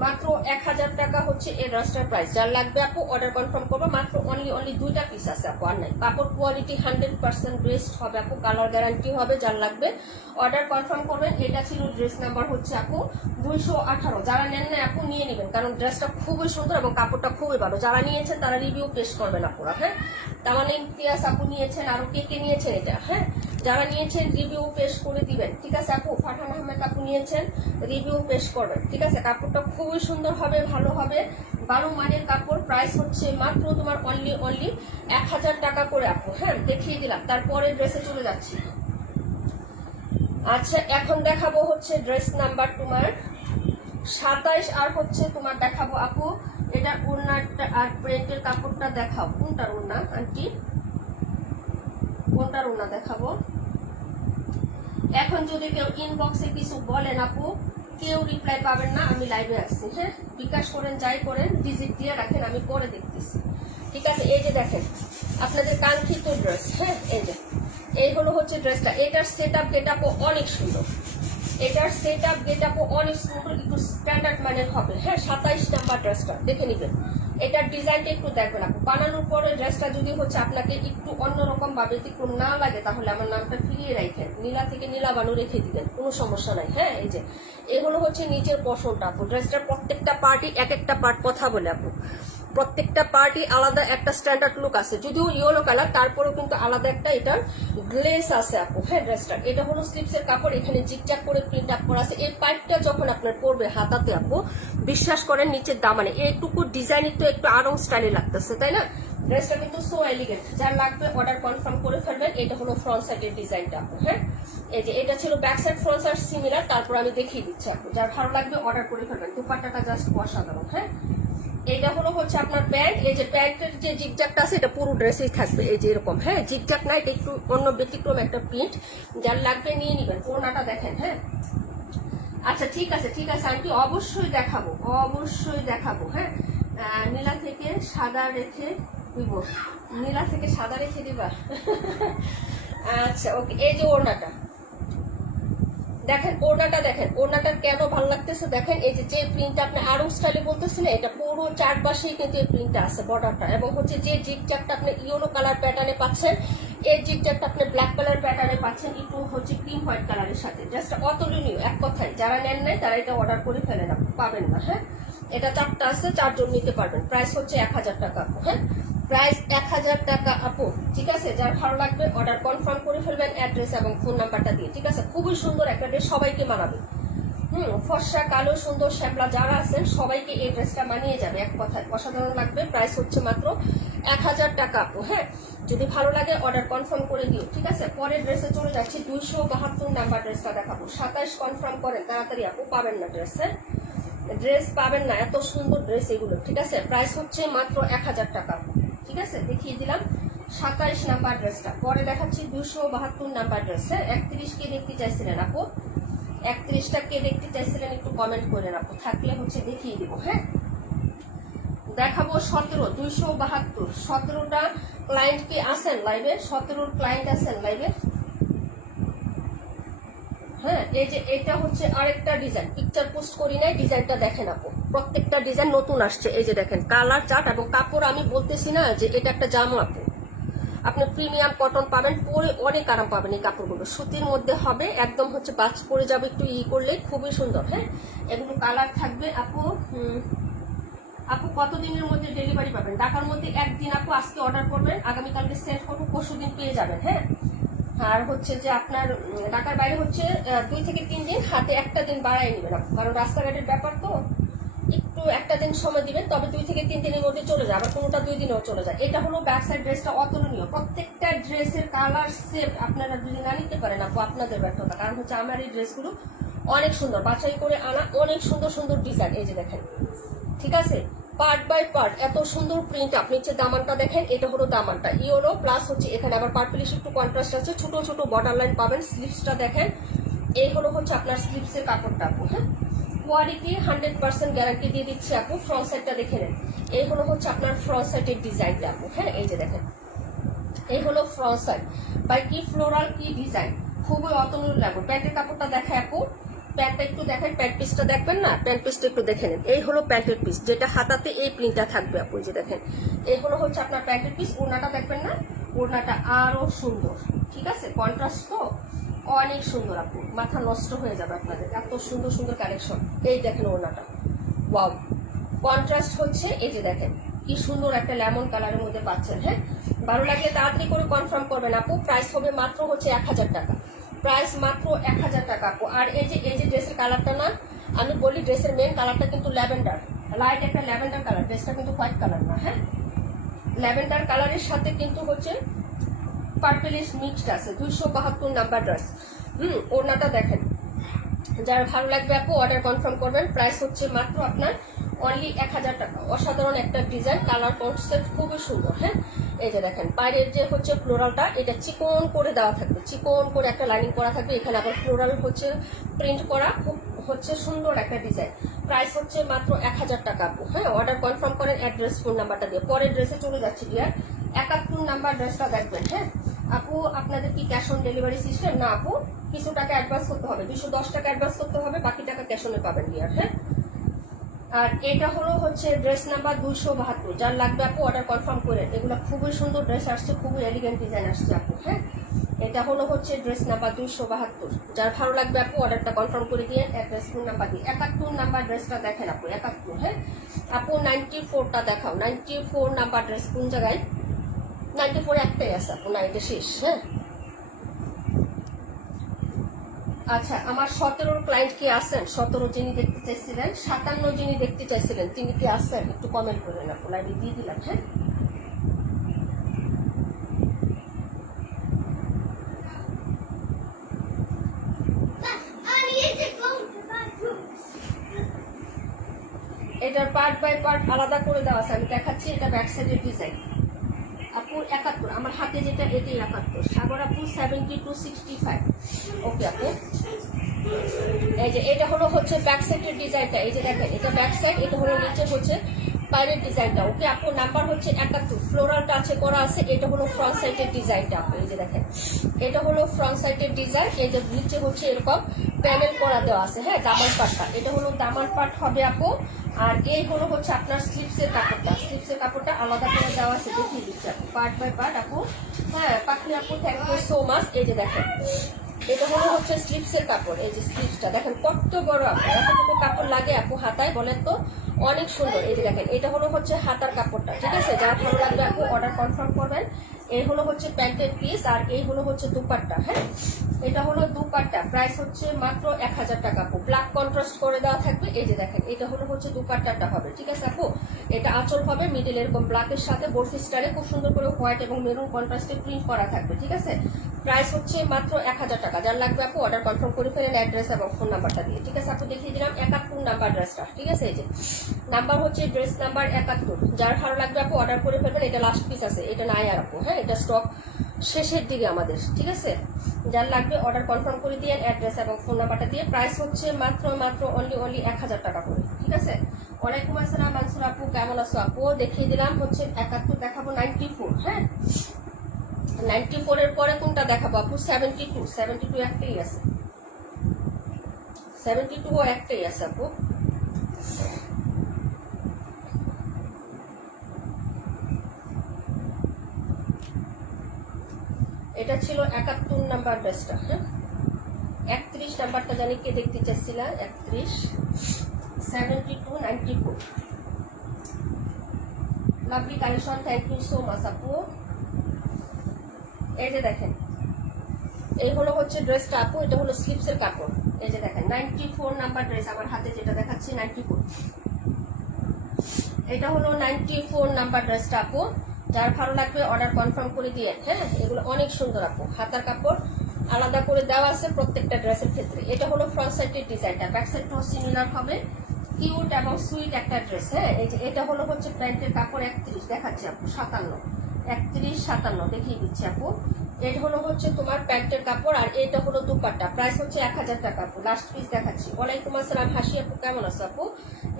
মাত্র 1000 টাকা হচ্ছে এই ড্রেসটার প্রাইস। যার লাগবে আপু অর্ডার কনফার্ম করবো। মাত্র অনলি 2টা পিস আছে আপু, আর নাই। কাপড় কোয়ালিটি 100% বেস্ট হবে আপু, কালার গ্যারান্টি হবে। যার লাগবে অর্ডার কনফার্ম করবেন। এটা ছিল ড্রেস নাম্বার হচ্ছে আপু 218। যারা নেন না আপু নিয়ে নেবেন, কারণ ড্রেসটা খুবই সুন্দর এবং কাপড়টা খুবই ভালো। যারা নিয়েছেন তারা রিভিউ পেশ করবেন আপুরা। হ্যাঁ, তামান্না ইমতিয়াজ আপু নিয়েছেন, আরো কে নিয়েছেন এটা। হ্যাঁ, যারা নিয়েছেন রিভিউ পেশ করে দিবেন। ঠিক আছে আপু, ফারহান আহমেদ আপু নিয়েছেন, রিভিউ পেশ করবেন। ঠিক আছে, কাপড়টা খুবই সুন্দর হবে, ভালো হবে, ভালো মানের কাপড়। প্রাইস হচ্ছে মাত্র তোমার অনলি 1000 টাকা করে আপু। হ্যাঁ, দেখিয়ে দিলাম। তারপরে ড্রেসে চলে যাচ্ছি। আচ্ছা, এখন দেখাবো হচ্ছে ড্রেস নাম্বার তোমার 27, আর হচ্ছে তোমার দেখাবো আপু এটা ওড়নাটা আর প্রিন্টের কাপড়টা দেখাও। কোনটার ওড়না আন্টি, কোনটার ওড়না দেখাবো? এখন যদি কেউ ইনবক্সে কিছু বলেন আপু, কেউ রিপ্লাই পাবেন না, আমি লাইভে আসছি। হ্যাঁ, বিকাশ করেন, যাই করেন, ভিজিট দিয়ে রাখেন, আমি পরে দেখতেছি। ঠিক আছে, এই যে দেখেন আপনাদের কাঙ্ক্ষিত ড্রেস। হ্যাঁ, এই হলো হচ্ছে ড্রেসটা। এটার সেট আপ গেট আপও অনেক সুন্দর, এটার সেট আপ গেট আপও অনেক সুন্দর, একটু স্ট্যান্ডার্ড মানের হবে। হ্যাঁ, 27 নাম্বার ড্রেসটা দেখে নিবেন। এটার ডিজাইনটা একটু দেখবেন আপু। বানানোর পরে ড্রেসটা যদি হচ্ছে আপনাকে একটু অন্যরকম ভাবে একটু না লাগে, তাহলে আমার নামটা ফিরিয়ে রাখেন, নীলা থেকে নীলা বানু রেখে দিবেন, কোনো সমস্যা নাই। হ্যাঁ, এই যে এগুলো হচ্ছে নিচের পশনটা আপু। ড্রেসটার প্রত্যেকটা পার্টই এক একটা পার্ট কথা বলে আপু। প্রত্যেকটা পার্টি আলাদা একটা স্ট্যান্ডার্ড লুক আছে, যদিও ইয়েলো কালার তারপরেও কিন্তু আলাদা একটা এটার গ্লেস আছে আপু। হ্যাঁ, ড্রেসটা এটা হলো স্লিপসের কাপড়, এখানে জিগজ্যাগ করে প্রিন্ট আপ করা আছে। এই পাইপটা যখন আপনার পরবে হাতাতে আপু, বিশ্বাস করেন নিচের দামানে এইটুকু ডিজাইনই তো একটু আরং স্টাইলে লাগতেছে, তাই না? ড্রেসটা কিন্তু সো এলিগেন্ট, যার লাগবে অর্ডার কনফার্ম করে ফেলবেন। এটা হলো ফ্রন্ট সাইডের ডিজাইনটা আপু। হ্যাঁ, এই যে এটা ছিল back side, front side similar, তারপর আমি দেখিয়ে দিচ্ছি আপু। যার ভালো লাগবে অর্ডার করে ফেলবেন। দুপাট্টাটা জাস্ট অসাধারণ। হ্যাঁ, এটা হলো হচ্ছে আপনার প্যান্ট। এই যে প্যান্টের যে জিগজ্যাগটা আছে এটা পুরো ড্রেসেই থাকবে, এই যে এরকম। হ্যাঁ, জিগজ্যাগ না, এটা একটু অন্য ব্যতিক্রম একটা প্রিন্ট, যার লাগবে নিয়ে নিবেন। ওড়নাটা দেখেন। হ্যাঁ, আচ্ছা ঠিক আছে ঠিক আছে আন্টি, অবশ্যই দেখাবো, অবশ্যই দেখাবো। হ্যাঁ, নীলা থেকে সাদা রেখে দিব, নীলা থেকে সাদা রেখে দিবা। আচ্ছা ওকে, এই যে ওড়নাটা দেখেন, ওড়নাটা দেখেন, ওড়নাটা কেন ভালো লাগতেছে দেখেন। এই যে প্রিন্টটা আপনি আরং স্টাইলে বলতেছেন, এটা পুরো চারপাশেই কিন্তু এই প্রিন্টটা আছে বর্ডারটা, এবং হচ্ছে যে জিগজ্যাগটা আপনি ইয়েলো কালার প্যাটার্নে পাচ্ছেন, এই জিগজ্যাগটা আপনি ব্ল্যাক কালার প্যাটার্নে পাচ্ছেন, একটু হচ্ছে ক্রিম হোয়াইট কালারের সাথে। জাস্ট অতুলনীয় এক কথায়, যারা নেন নাই তারা এটা অর্ডার করে ফেলেন, পাবেন না। হ্যাঁ, এটা 4টা আছে, 4 জন নিতে পারবেন। প্রাইস হচ্ছে 1000 টাকা আপু। হ্যাঁ, প্রাইস 1000 টাকা আপু। ঠিক আছে, যার ভালো লাগবে অর্ডার কনফার্ম করে ফেলবেন অ্যাড্রেস এবং ফোন নাম্বারটা দিয়ে। ঠিক আছে, খুবই সুন্দর একটা ড্রেস, সবাইকে মানাবে। ফর্সা কালো সুন্দর শ্যামলা যারা আছেন সবাইকে এই ড্রেসটা মানিয়ে যাবে, এক কথায় অসাধারণ লাগবে। প্রাইস হচ্ছে মাত্র 1000 টাকা আপু। হ্যাঁ, যদি ভালো লাগে অর্ডার কনফার্ম করে দিও। ঠিক আছে, পরের ড্রেসে চলে যাচ্ছি। 272 নাম্বার ড্রেসটা দেখাবো। 27 কনফার্ম করেন তাড়াতাড়ি আপু, পাবেন না ড্রেস। হ্যাঁ, ড্রেস পাবেন না, এত সুন্দর ড্রেস এগুলো। ঠিক আছে, প্রাইস হচ্ছে মাত্র 1000 টাকা। ঠিক আছে, দেখিয়ে দিলাম 27 নাম্বার ড্রেসটা। পরে দেখাচ্ছি 272 নাম্বার ড্রেস। হ্যাঁ, 31 কে দেখতে চাইছিলেন আপু? 31টা কে দেখতে চাইছিলেন একটু কমেন্ট করেন আপু, থাকলে হচ্ছে দেখিয়ে দিব। হ্যাঁ, দেখাবো 17, 272। 17টা ক্লায়েন্ট কি আছেন লাইভে? 17 ক্লায়েন্ট আছেন লাইভে? হ্যাঁ, এই যে এটা হচ্ছে আরেকটা ডিজাইন, পিকচার পোস্ট করি নাই, ডিজাইনটা দেখেন আপু। প্রত্যেকটা ডিজাইন নতুন আসছে। এই যে দেখেন কালার চার্ট এবং কাপড়, আমি বলতেছি না যে এটা একটা জামা আপু, আপনি প্রিমিয়াম কটন পাবেন, পরে অনেক আরাম পাবেন। এই কাপড়গুলো সুতির মধ্যে হবে, একদম হচ্ছে বাজ পরে যাবে একটু করলে, খুবই সুন্দর। হ্যাঁ, এগুলো কালার থাকবে আপু। আপু কতদিনের মধ্যে ডেলিভারি পাবেন? ঢাকার মধ্যে একদিন আপু, আজকে অর্ডার করবেন, আগামীকালকে সেন্ড করবো, পরশু দিন পেয়ে যাবেন। হ্যাঁ, আর হচ্ছে যে আপনার ঢাকার বাইরে হচ্ছে 2 থেকে 3 দিন, হাতে একটা দিন বাড়াই নেবেন আপু, কারণ রাস্তাঘাটের ব্যাপার তো একটু একটা দিন সময় দিবেন, তবে 2 থেকে 3 দিনের মধ্যে চলে যায়, আবার কোনোটা 2 দিনেও চলে যায়। এটা হলো ব্যাক সাইড ড্রেসটা, অতুলনীয়। প্রত্যেকটা ড্রেসের কালার সেট আপনারা যদি না নিতে পারেন আপু, আপনাদের ব্যর্থতা। কারণ হচ্ছে আমার এই ড্রেসগুলো অনেক সুন্দর, বাছাই করে আনা, অনেক সুন্দর সুন্দর ডিজাইন। এই যে দেখেন, ঠিক আছে, পার্ট বাই পার্ট এত সুন্দর প্রিন্ট। আপনি হচ্ছে দামানটা দেখেন, এটা হলো দামানটা ইয়েলো, প্লাস হচ্ছে এখানে আবার পার্পলিশ একটু কন্ট্রাস্ট আছে, ছোট ছোট বর্ডার লাইন পাবেন। স্লিভসটা দেখেন, এই হলো হচ্ছে আপনার স্লিভসের কাপড়টা আপু। হ্যাঁ, কোয়ালিটি 100% গ্যারান্টি দিয়ে দিচ্ছে আপু। ফ্রন্ট সাইডটা দেখে নেন, এই হলো হচ্ছে আপনার ফ্রন্ট সাইডের ডিজাইনটা আপু। হ্যাঁ, এই যে দেখেন, এই হলো ফ্রন্ট সাইড, বাই কি ফ্লোরাল কি ডিজাইন, খুবই অতুলনীয় লাগবে। প্যান্টের কাপড়টা দেখে আপু, প্যান্টটা একটু দেখেন, প্যান্ট পিসটা দেখবেন না, প্যান্ট পিসটা একটু দেখে নেন। এই হলো প্যান্টের পিস, যেটা হাতাতে এই প্রিন্টটা থাকবে আপু। যে দেখেন, এই হলো হচ্ছে আপনার প্যান্টের পিস। ওড়নাটা দেখবেন না, ওড়নাটা আরো সুন্দর। ঠিক আছে, কন্ট্রাস্ট তো অনেক সুন্দর আপু, মাথা নষ্ট হয়ে যাবে আপনাদের, এত সুন্দর সুন্দর কালেকশন। এই দেখেন ওড়নাটা, ওয়াও, কন্ট্রাস্ট হচ্ছে। এই যে দেখেন কি সুন্দর একটা লেমন কালারের মধ্যে পাচ্ছেন। হ্যাঁ, ভালো লাগলে তাড়াতাড়ি করে কনফার্ম করবেন আপু। প্রাইস হবে মাত্র হচ্ছে 1000 টাকা। প্রাইস মাত্র 1000 টাকা আপু। আর এই যে ড্রেসের কালারটা না, আমি বলি ড্রেসের মেন কালারটা কিন্তু ল্যাভেন্ডার, লাইট একটা ল্যাভেন্ডার কালার। ড্রেসটা কিন্তু হোয়াইট কালার না। হ্যাঁ, ল্যাভেন্ডার কালারের সাথে কিন্তু হচ্ছে পার্পলিশ মিক্সড আছে। 272 নাম্বার ড্রেস। ওড়নাটা দেখেন, যার ভালো লাগবে আপু অর্ডার কনফার্ম করবেন। প্রাইস হচ্ছে মাত্র আপনার অনলি 1000 টাকা। অসাধারণ একটা ডিজাইন, কালার কনসেপ্ট খুবই সুন্দর। হ্যাঁ, এই যে দেখেন বাইরের যে হচ্ছে ফ্লোরালটা, এটা চিকন করে দেওয়া থাকবে, চিকন করে একটা লাইনিং করা থাকবে। এখানে আবার ফ্লোরাল হচ্ছে প্রিন্ট করা, খুব হচ্ছে সুন্দর একটা ডিজাইন। প্রাইস হচ্ছে মাত্র 1000 টাকা আপু। হ্যাঁ, অর্ডার কনফার্ম করেন অ্যাড্রেস ফোন নাম্বারটা দিয়ে। পরের ড্রেসে চলে যাচ্ছি ডিয়ার, 71 নাম্বার ড্রেসটা দেখবেন। হ্যাঁ আপু, আপনাদের কি ক্যাশ অন ডেলিভারি সিস্টেম? না আপু, কিছু টাকা অ্যাডভান্স করতে হবে, 210 টাকা অ্যাডভান্স করতে হবে, বাকি টাকা ক্যাশ অনে পাবেন ডিয়ার। হ্যাঁ, আর এটা হলো হচ্ছে ড্রেস নাম্বার 272। 72, যার লাগবে আপু অর্ডার কনফার্ম করে। এগুলো খুবই সুন্দর ড্রেস আসছে, খুবই এলিগেন্ট ডিজাইন আসছে আপু। হ্যাঁ, এটা হলো হচ্ছে ড্রেস নাম্বার 272, যার ভালো লাগবে আপু অর্ডারটা কনফার্ম করে দিয়ে অ্যাড্রেস ফোন নাম্বার দিয়ে। 71 নাম্বার ড্রেসটা দেখেন আপু, 71। হ্যাঁ আপু 94টা দেখাও, 94 নাম্বার ড্রেস কোন জায়গায়? 94 একটাই আছে আপু, 90 শেষ। হ্যাঁ আচ্ছা, আমার 17 ক্লায়েন্ট কি আছেন? 17 যিনি দেখতে চাইছিলেন, 57 যিনি দেখতে চাইছিলেন, তিনি কি আছেন? একটু কমেন্ট করেন আপু, লাইভে দিয়ে দিলাম। হ্যাঁ এটার পার্ট বাই পার্ট আলাদা করে দেওয়া আছে, আমি দেখাচ্ছি। এটা ব্যাক সাইডের ডিজাইন আপু 71, আমার হাতে যেটা এটাই 71। সাগর আপু 7265। ওকে আপু, এই যে এটা হলো হচ্ছে ব্যাক সাইডের ডিজাইনটা, এই যে দেখেন এটা ব্যাক সাইড, এটা হলো নিচে হচ্ছে বাইরের ডিজাইনটা। ওকে আপু, নাম্বার হচ্ছে 71, ফ্লোরাল টাচে করা আছে। এটা হলো ফ্রন্ট সাইডের ডিজাইনটা আপু, এই যে দেখেন এটা হলো ফ্রন্ট সাইডের ডিজাইন। এই যে নিচে হচ্ছে এরকম প্যানেল করা দেওয়া আছে। হ্যাঁ, দামান পাটটা, এটা হলো দামান পাট হবে আপু। আর এই হলো হচ্ছে আপনার স্লিপসের কাপড়টা, স্লিপসের কাপড়টা আলাদা করে দেওয়া আছে, দেখিয়ে দিচ্ছি আপু পার্ট বাই পার্ট আপু। হ্যাঁ পাখি আপু, থ্যাংক ইউ সো মাচ। এই যে দেখেন এটা হলো হচ্ছে স্লিপসের কাপড়, এই যে স্লিপসটা দেখেন কত বড় আপু, এতটুকু কাপড় লাগে আপু হাতায়, বলেন তো? অনেক সুন্দর। এই যে দেখেন এটা হলো হচ্ছে হাতার কাপড়টা, ঠিক আছে? যার ভালো লাগবে আপু অর্ডার কনফার্ম করবেন। এই হলো হচ্ছে প্যান্টের পিস, আর এই হলো হচ্ছে দুপাট্টা। হ্যাঁ, এটা হলো দুপাট্টা, প্রাইস হচ্ছে মাত্র 1000 টাকা আপু। ব্ল্যাক কন্ট্রাস্ট করে দেওয়া থাকবে। এই যে দেখেন এটা হলো হচ্ছে দুপাট্টাটা হবে, ঠিক আছে আপু? এটা আঁচল হবে মিডিল এরকম ব্ল্যাকের সাথে বরফি স্টাইলে খুব সুন্দর করে হোয়াইট এবং মেরুন কন্ট্রাস্টে প্রিন্ট করা থাকবে, ঠিক আছে? প্রাইস হচ্ছে মাত্র 1000 টাকা। যার লাগবে আপু অর্ডার কনফার্ম করে ফেলেন অ্যাড্রেস এবং ফোন নাম্বারটা দিয়ে, ঠিক আছে আপু? দেখিয়ে দিলাম 71 নাম্বার ড্রেসটা, ঠিক আছে? এই যে নাম্বার হচ্ছে ড্রেস নাম্বার 71, যার ভালো লাগবে আপু অর্ডার করে ফেলবেন। এটা লাস্ট পিস আছে, এটা নাই আর আপু। হ্যাঁ, এটা স্টক শেষের দিকে আমাদের, ঠিক আছে? যার লাগবে অর্ডার কনফার্ম করে দিয়ে অ্যাড্রেস এবং ফোন নাম্বারটা দিয়ে। প্রাইস হচ্ছে মাত্র অনলি 1000 টাকা করে, ঠিক আছে? ওয়ালাইকুম আসসালাম মানসুর আপু, কেমন আছো আপু? দেখিয়ে দিলাম হচ্ছে 71, দেখাবো 94। হ্যাঁ, 94 এর পরে কোনটা দেখাবো আপু? 72 একটাই আছে, 72 একটাই আছে আপু। এটা ছিল 71 নাম্বার ড্রেসটা। হ্যাঁ, 31 নাম্বারটা জানি কে দেখতে চাচ্ছিলাম। 31, 72, 94। Lovely collection, thank you so much আপু। এই যে দেখেন এই হলো হচ্ছে ড্রেসটা আপু, এটা হলো স্লিপসের কাপড়। এই যে দেখেন 94 নাম্বার ড্রেস, আমার হাতে যেটা দেখাচ্ছি 94। এটা হলো 94 নাম্বার ড্রেসটা আপু। যার ভালো লাগবে অর্ডার কনফার্ম করে দিয়ে। হ্যাঁ, এগুলো অনেক সুন্দর আপু, হাতার কাপড় আলাদা করে দেওয়া আছে প্রত্যেকটা ড্রেসের ক্ষেত্রে। এটা হলো ফ্রন্ট সাইডের ডিজাইনটা, ব্যাক সাইডটাও সিমিলার হবে। কিউট এবং সুইট একটা ড্রেস। হ্যাঁ, এই যে এটা হলো হচ্ছে প্যান্টের কাপড় 31 দেখাচ্ছি আপু, 57, 31, 57 দেখিয়ে দিচ্ছি আপু। এটা হলো হচ্ছে তোমার প্যান্টের কাপড়, আর এটা হলো দুপাট্টা। প্রাইস হচ্ছে 1000 টাকা আপু। লাস্ট পিস দেখাচ্ছি। ওয়ালাইকুম আসসালাম হাসি আপু, কেমন আছো আপু?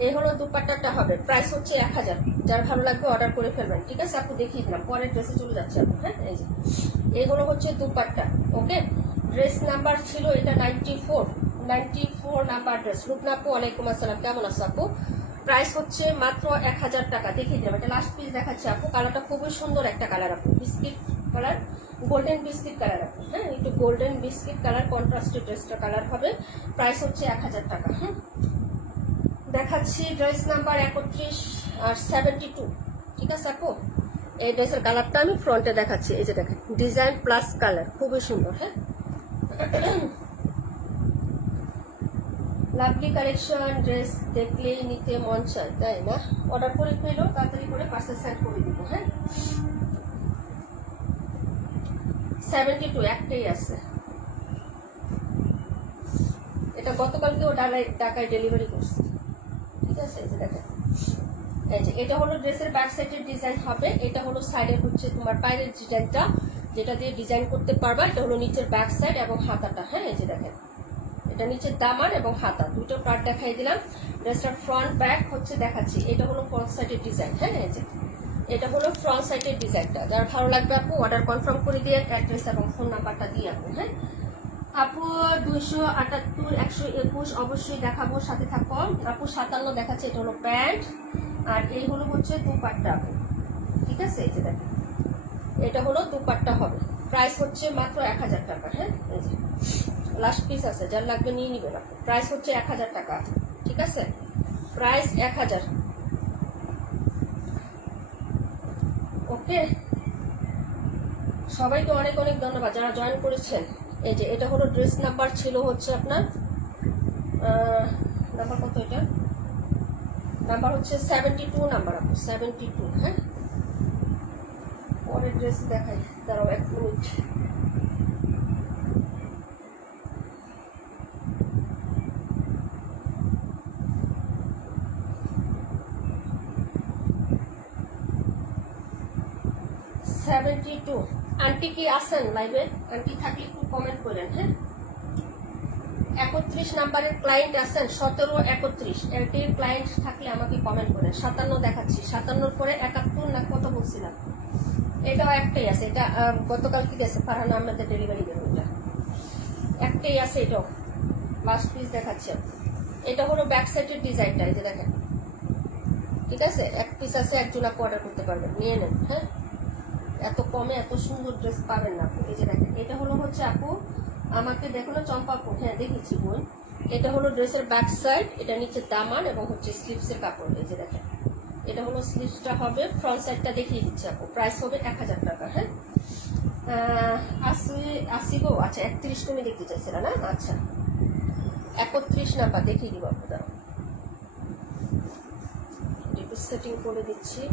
এই হলো দুপাট্টাটা হবে, প্রাইস হচ্ছে 1000। যার ভালো লাগবে অর্ডার করে ফেলবেন, ঠিক আছে আপু? দেখিয়ে দিলাম, পরের ড্রেসে চলে যাচ্ছে আপু। হ্যাঁ, এই যে এই হলো হচ্ছে দুপাট্টা। ওকে, ড্রেস নাম্বার ছিল এটা 94 নাম্বার ড্রেস। রূপনা আপু ওয়ালাইকুম আসসালাম, কেমন আছো আপু? প্রাইস হচ্ছে মাত্র 1000 টাকা। দেখিয়ে দিলাম, এটা লাস্ট পিস দেখাচ্ছি আপু। কালারটা খুবই সুন্দর একটা কালার আপু, biscuit colour, golden biscuit colour আপু। হ্যাঁ, একটু গোল্ডেন বিস্কিট কালার কন্ট্রাস্টেড ড্রেসটা কালার হবে। প্রাইস হচ্ছে 1000 টাকা। হ্যাঁ, দেখাচ্ছি ড্রেস নাম্বার 31 আর 72, ঠিক আছে আপু? এই ড্রেসের কালারটা আমি ফ্রন্টে দেখাচ্ছি। এই যে দেখেন ডিজাইন প্লাস কালার, খুবই সুন্দর। হ্যাঁ, লাভলি কালেকশন, ড্রেস দেখলেই নিতে মন চায়, তাই না? অর্ডার করে ফেলো তাড়াতাড়ি করে, পার্সেল সেন্ড করে দিব। হ্যাঁ, 72 একটাই আছে। এটা গতকালকেও ঢাকায় ডেলিভারি করছি, ঠিক আছে? এই যে দেখেন, এই যে এটা হলো ড্রেসের ব্যাক সাইডের ডিজাইন হবে। এটা হলো সাইডের হচ্ছে তোমার পায়ের ডিজাইনটা, যেটা দিয়ে ডিজাইন করতে পারবা। এটা হলো নিচের ব্যাক সাইড এবং হাতাটা। হ্যাঁ, এই যে দেখেন এটা নিচের দামান এবং হাতা, দুটো পার্ট দেখাই দিলাম। ড্রেসটার ফ্রন্ট ব্যাক হচ্ছে দেখাচ্ছি। এটা হলো ফ্রন্ট সাইডের ডিজাইন। হ্যাঁ, এই যে এটা হলো ফ্রন্ট সাইডের ডিজাইনটা। যার ভালো লাগবে আপু অর্ডার কনফার্ম করে দিয়ে অ্যাড্রেস এবং ফোন নাম্বারটা দিয়ে আপু। হ্যাঁ আপু 278, 121 অবশ্যই দেখাবো, সাথে থাকো আপু। 57 দেখাচ্ছে, এটা হলো প্যান্ট, আর এই হলো হচ্ছে দুপাট্টা, ঠিক আছে? এই যে দেখেন, এটা হলো দুপাট্টা হবে। প্রাইস হচ্ছে মাত্র 1000 টাকা। হ্যাঁ, এই যে লাস্ট পিস আছে, যার লাগবে নিয়ে নিবেন আপনি। প্রাইস হচ্ছে 1000 টাকা, ঠিক আছে? প্রাইস 1000। ওকে, সবাইকে অনেক অনেক ধন্যবাদ যারা জয়েন করেছেন। এই যে এটা হলো ড্রেস নাম্বার, ছিল হচ্ছে আপনার নাম্বার কত, এটা নাম্বার হচ্ছে 72 নাম্বার আপু, 72। হ্যাঁ, পরের ড্রেস দেখাই, দাঁড়াও 1 মিনিট। আন্টি কি আছেন লাইভে? আন্টি থাকলে একটু কমেন্ট করেন। হ্যাঁ, 31 নাম্বারের ক্লায়েন্ট আছেন, 17, 31 এটির ক্লায়েন্ট থাকলে আমাকে কমেন্ট করেন। 57 দেখাচ্ছি, 57 পরে 71 না কত বলছিলাম? এটাও একটাই আছে, এটা গতকাল কি গেছে ফারহান আহমেদের ডেলিভারি দেবে, এটা একটাই আছে, এটাও লাস্ট পিস দেখাচ্ছি। এটা হলো ব্যাক সাইডের ডিজাইনটা, এই যে দেখেন, ঠিক আছে? এক পিস আছে, একজন আপু অর্ডার করতে পারবেন, নিয়ে নেন। হ্যাঁ, এত কমে এত সুন্দর ড্রেস পাবেন না আপু। এই যে দেখেন, এটা হলো হচ্ছে আপু আমাকে দেখো না চম্পা আপু, হ্যাঁ দেখেছি বোন। এটা হলো ড্রেসের ব্যাক সাইড, এটা নিচে দামান এবং হচ্ছে স্লিভসের কাপড়। এই যে দেখেন, এটা হলো স্লিভসটা হবে, ফ্রন্ট সাইডটা দেখিয়ে দিচ্ছে আপু। প্রাইস হবে 1000 টাকা। হ্যাঁ, আসিবো, আচ্ছা 31 তুমি দেখতে চাইছিল না? আচ্ছা 31 নাম্বার দেখিয়ে দিব আপু, দাঁড়াও একটু সেটিং করে দিচ্ছি।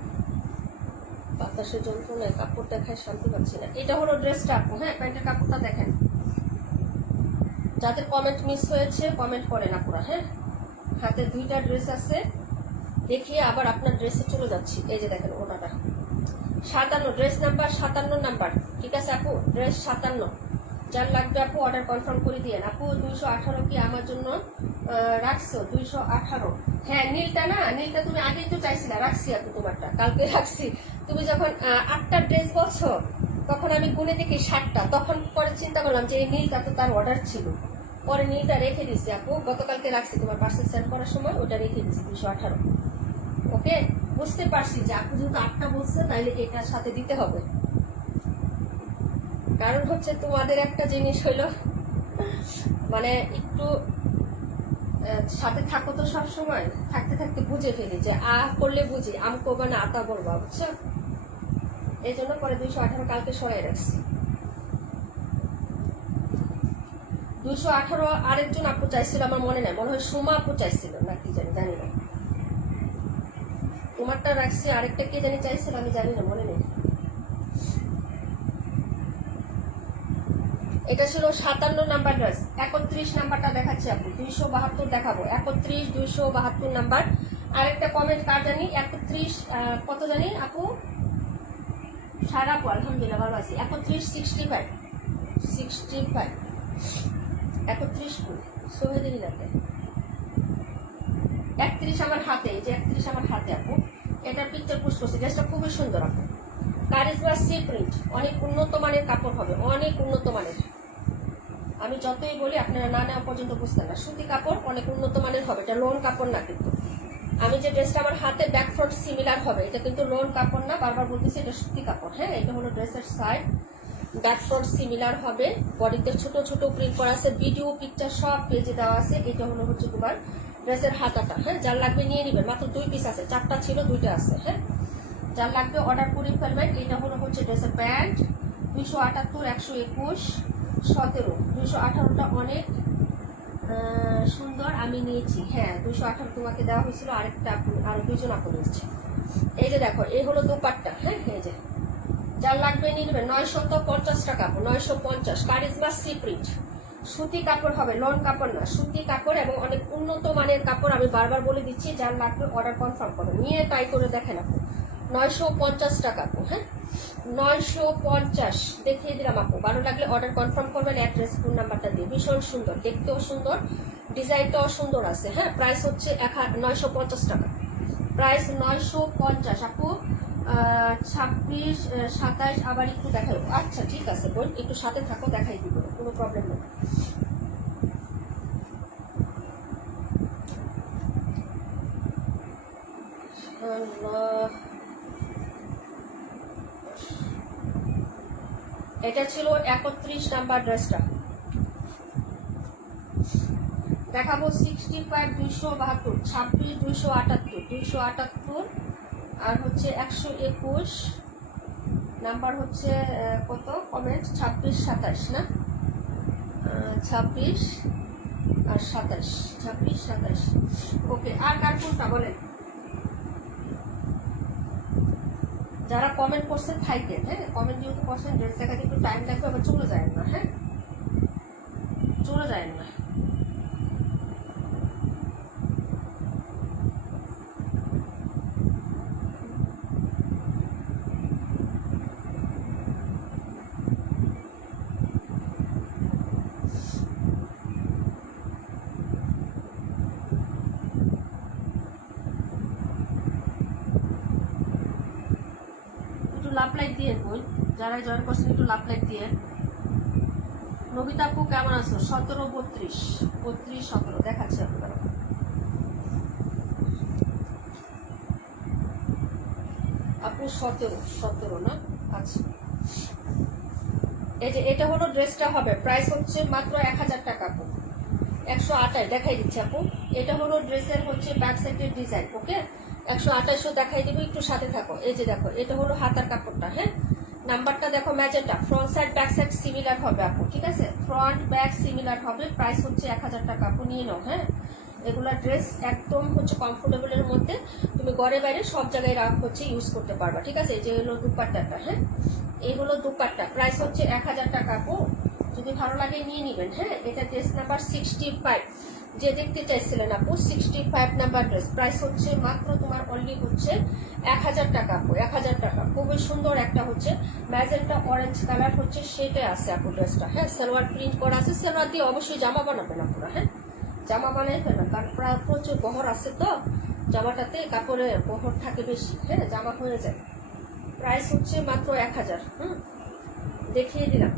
বাতাসের যন্ত্রণায় কাপড় দেখায় শান্তি পাচ্ছি না। এটা হলো ড্রেসটা আপু। হ্যাঁ, প্যান্টের কাপড়টা দেখেন। যাদের কমেন্ট মিস হয়েছে কমেন্ট করেন আপুরা। হ্যাঁ, হাতে 2টা ড্রেস আছে, দেখিয়ে আবার আপনার ড্রেসে চলে যাচ্ছি। এই যে দেখেন ওনাটা 57, ড্রেস নাম্বার 57 নাম্বার, ঠিক আছে আপু? ড্রেস 57, যার লাগবে আপু অর্ডার কনফার্ম করে দিয়ে। আপু 218 কি আমার জন্য রাখছো? 218, হ্যাঁ নীলটা না, নীলটা তুমি আগেই তো চাইছিলা, রাখছি আপু তোমারটা, কালকে রাখছি। তুমি যখন 8টা ড্রেস বলছো তখন আমি গুনে দেখি 7টা, তখন পরে চিন্তা করলাম যে এই নীলটা তো তার অর্ডার ছিল, পরে নীলটা রেখে দিছি আপু, গতকালকে রাখছি তোমার পার্সেল সেন্ড করার সময়, ওটা রেখে দিছি 218। ওকে, বুঝতে পারছি যে আপু যেহেতু 8টা বলছে তাইলে এটার সাথে দিতে হবে। কারণ হচ্ছে তোমাদের একটা জিনিস হইলো, মানে একটু সাথে থাকো তো সব সময়, থাকতে থাকতে বুঝে ফেলি যে আ করলে বুঝি, আম করবো না আতা বলবা, বুঝছো? এই জন্য পরে 218 কালকে সরাই রাখছি। 218 আরেকজন আপু চাইছিল, আমার মনে নাই, মনে হয় সুমা আপু চাইছিল না কি জানি, জানি না। তোমারটা রাখছি, আরেকটা কে জানি চাইছিল, আমি জানি না, মনে নেই। এটা ছিল 57 নাম্বার ড্রেস। 31 নাম্বারটা দেখাচ্ছি আপু, 272 দেখাবো। 31, 272 নাম্বার। আরেকটা কমেন্ট কার জানি, 31 কত জানি আপু? সারা আপু আলহামদুলিল্লাহ ভালো আছি। 31, 65, 65, 31 সোহেদিন লাগে। 31 আমার হাতে, এই যে 31 আমার হাতে আপু, এটার পিকচার পোস্ট করছি। ড্রেসটা খুবই সুন্দর আপু, কারিজমা সি প্রিন্ট, অনেক উন্নত মানের কাপড় হবে, অনেক উন্নত মানের। আমি যতই বলি আপনারা না নেওয়া পর্যন্ত বুঝতেন না। সুতি কাপড় অনেক উন্নত মানের হবে, এটা লোন কাপড় না কিন্তু। আমি যে ড্রেসটা আমার হাতে ব্যাক ফ্রন্ট সিমিলার হবে, এটা কিন্তু লোন কাপড় না, বারবার বলতেছি এটা সুতি কাপড়। হ্যাঁ, এটা হলো ড্রেসের সাইড, ব্যাক ফ্রন্ট সিমিলার হবে, বডিতে ছোট ছোট প্রিন্ট করা আছে, ভিডিও পিকচার সব পেজে দেওয়া আছে। এটা হলো হচ্ছে তোমার ড্রেসের হাতাটা। হ্যাঁ, যার লাগবে নিয়ে নিবেন, মাত্র 2 পিস আছে, 4টা ছিল 2টা আছে। হ্যাঁ, যার লাগবে অর্ডার করে ফেলবেন। এটা হলো হচ্ছে ড্রেসের প্যান্ট, 278, 121, 17, 218টা অনেক সুন্দর, আমি নিয়েছি। হ্যাঁ, 218 তোমাকে দেওয়া হয়েছিল, আরেকটা আরো 2জন আপু নিয়েছে। এই যে দেখো, এই হলো দুপাট্টা। হ্যাঁ, এই যে যার লাগবে নিয়ে নেবেন। 950 টাকা, 950, কারিজমা সি প্রিন্ট, সুতি কাপড় হবে, লোন কাপড় না, সুতি কাপড় এবং অনেক উন্নত মানের কাপড়। আমি বারবার বলে দিচ্ছি, যার লাগবে অর্ডার কনফার্ম করো, নিয়ে ট্রাই করে দেখেন আপু। 950 টাকা আপু। হ্যাঁ, 950 দেখিয়ে দিলাম আপু। ভালো লাগলে অর্ডার কনফার্ম করবেন, অ্যাড্রেস ফোন নাম্বারটা দিয়ে। ভীষণ সুন্দর, দেখতেও সুন্দর, ডিজাইনটাও সুন্দর আছে। হ্যাঁ, প্রাইস হচ্ছে 950 টাকা, প্রাইস 950 আপু। 26, 27 আবার একটু দেখাই। আচ্ছা ঠিক আছে বোন, একটু সাথে থাকো, দেখাই দিব, কোনো প্রবলেম নেই। এটা ছিল 31 নাম্বার ড্রেসটা। দেখাবো 65 272, 26 278, 278 আর হচ্ছে 121 নাম্বার হচ্ছে কত কমেন্ট 26 27 না 26 আর 27 26 27। ওকে, আর কার কোনটা বলেন? যারা কমেন্ট করছেন থাইকেন, হ্যাঁ কমেন্ট যেহেতু করছেন ড্রেস দেখাতে একটু টাইম লাগবে, আবার চলে যায় না, হ্যাঁ চলে যায় না। লাভ লাইক দিয়ে বই, যারা জয়েন করছেন একটু লাভ লাইক দিয়ে। নবিতা আপু কেমন আছো? 17 32 32 17 দেখাচ্ছে আপনারা। আপু 17 না, আচ্ছা। এই যে এটা হলো ড্রেসটা হবে, প্রাইস হচ্ছে মাত্র 1000 টাকা আপু, 128 দেখাই দিচ্ছি আপু। এটা হলো ড্রেসের হচ্ছে ব্যাক সাইডের ডিজাইন, ওকে 128 দেখাই দেবো, একটু সাথে থাকো। এই যে দেখো এটা হলো হাতার কাপড়টা, হ্যাঁ নাম্বারটা দেখো magenta, front side back side similar হবে আপু, ঠিক আছে ফ্রন্ট ব্যাক সিমিলার হবে। প্রাইস হচ্ছে 1000 টাকা আপু, নিয়ে নাও। হ্যাঁ এগুলা ড্রেস একদম হচ্ছে কমফোর্টেবলের মধ্যে, তুমি ঘরে বাইরে সব জায়গায় হচ্ছে ইউজ করতে পারবা, ঠিক আছে। এই যে হলো দুপাট্টাটা, হ্যাঁ এই হলো দুপাট্টা, প্রাইস হচ্ছে 1000 টাকা আপু, যদি ভালো লাগে নিয়ে নিবেন। হ্যাঁ এটা ড্রেস নাম্বার 65, যে দেখতে চাইছিলেন আপু 65 নাম্বার ড্রেস, প্রাইস হচ্ছে মাত্র তোমার অনলি হচ্ছে 1000 টাকা আপু, 1000 টাকা। খুবই সুন্দর একটা হচ্ছে ম্যাজেন্টা অরেঞ্জ কালার হচ্ছে সেটাই আছে আপু ড্রেসটা, হ্যাঁ সালোয়ার প্রিন্ট করা আছে, সালোয়ার দিয়ে অবশ্যই জামা বানাবেন আপনারা, হ্যাঁ জামা বানাই ফেলেন, কারণ প্রায় প্রচুর বহর আছে তো জামাটাতে, কাপড়ে বহর থাকে বেশি, হ্যাঁ জামা হয়ে যায়। প্রাইস হচ্ছে মাত্র 1000, দেখিয়ে দিলাম।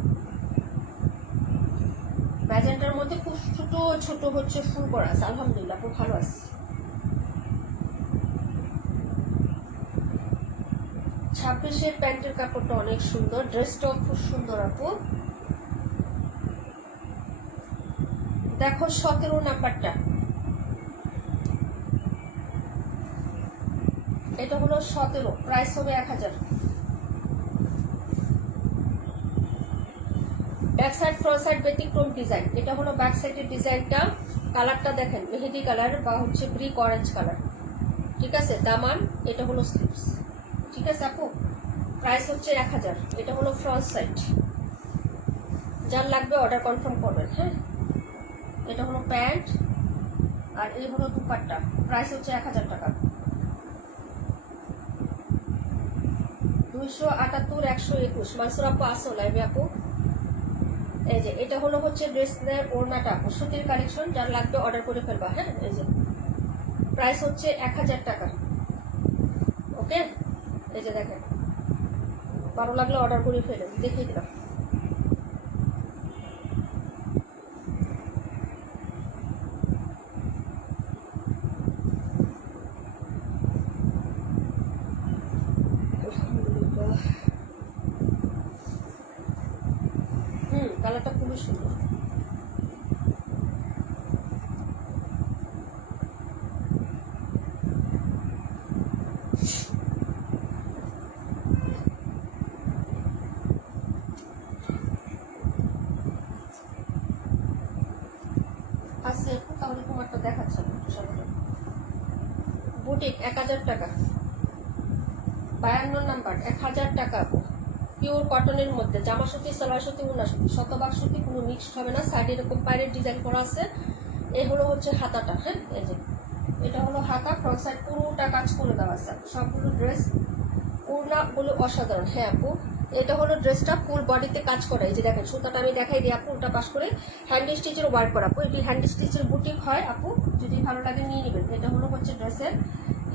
ম্যাজেন্টার মধ্যে খুব ছোট ছোট হচ্ছে ফুল করা আছে, আলহামদুলিল্লাহ খুব ভালো আছে। 26 প্যান্টের কাপড়টা অনেক সুন্দর, ড্রেসটাও খুব সুন্দর আপু। দেখো 17 নাম্বারটা, এটা হলো 17, প্রাইস হবে 1000। ব্যাক সাইড ফ্রন্ট সাইড ব্যতিক্রম ডিজাইন, এটা হলো ব্যাক সাইডের ডিজাইনটা, কালারটা দেখেন মেহেদি কালার বা হচ্ছে ব্রিক অরেঞ্জ কালার, ঠিক আছে। দামান, এটা হলো স্লিভস, ঠিক আছে আপু। প্রাইস হচ্ছে 1000, এটা হলো ফ্রন্ট সাইড, যার লাগবে অর্ডার কনফার্ম করবেন। হ্যাঁ এটা হলো প্যান্ট আর এই হলো দুপাট্টা, প্রাইস হচ্ছে 1000 টাকা। 278 121 মানসুর আপু আসো লাইভে আপু। এই যে এটা হলো হচ্ছে ড্রেসের ওড়নাটা আপু, সুতির কালেকশন, যার লাগবে অর্ডার করে ফেলবা। হ্যাঁ এই যে প্রাইস হচ্ছে 1000 টাকা, ওকে। এই যে দেখেন ভালো লাগলে অর্ডার করে ফেলেন, দেখিয়ে দিলাম। কালারটা খুবই সুন্দর। আছে তাহলে তোমারটা দেখাচ্ছে বুটিক 1000 টাকা, 52 নাম্বার 1000 টাকা আপু, পিওর কটনের মধ্যে, জামা সুতি সালোয়ার সুতি উনা সুতি, শতভাগ সুতি, কোনো মিক্সড হবে না। সাইডে এরকম পায়ের ডিজাইন করা আছে। এই হলো হচ্ছে হাতাটা, হ্যাঁ এই যে এটা হলো হাতা, ফ্রন্ট সাইড পুরোটা কাজ করে দেওয়া আছে। সবগুলো ড্রেস ওড়নাগুলো অসাধারণ। হ্যাঁ আপু এটা হলো ড্রেসটা ফুল বডিতে কাজ করা, এই যে দেখেন সুতাটা আমি দেখাই দিই আপু, উল্টা পাশ করে হ্যান্ড স্টিচের ওয়ার্ক করা আপু, এটি হ্যান্ড স্টিচের বুটিক হয় আপু, যদি ভালো লাগে নিয়ে নেবেন। এটা হলো হচ্ছে ড্রেসের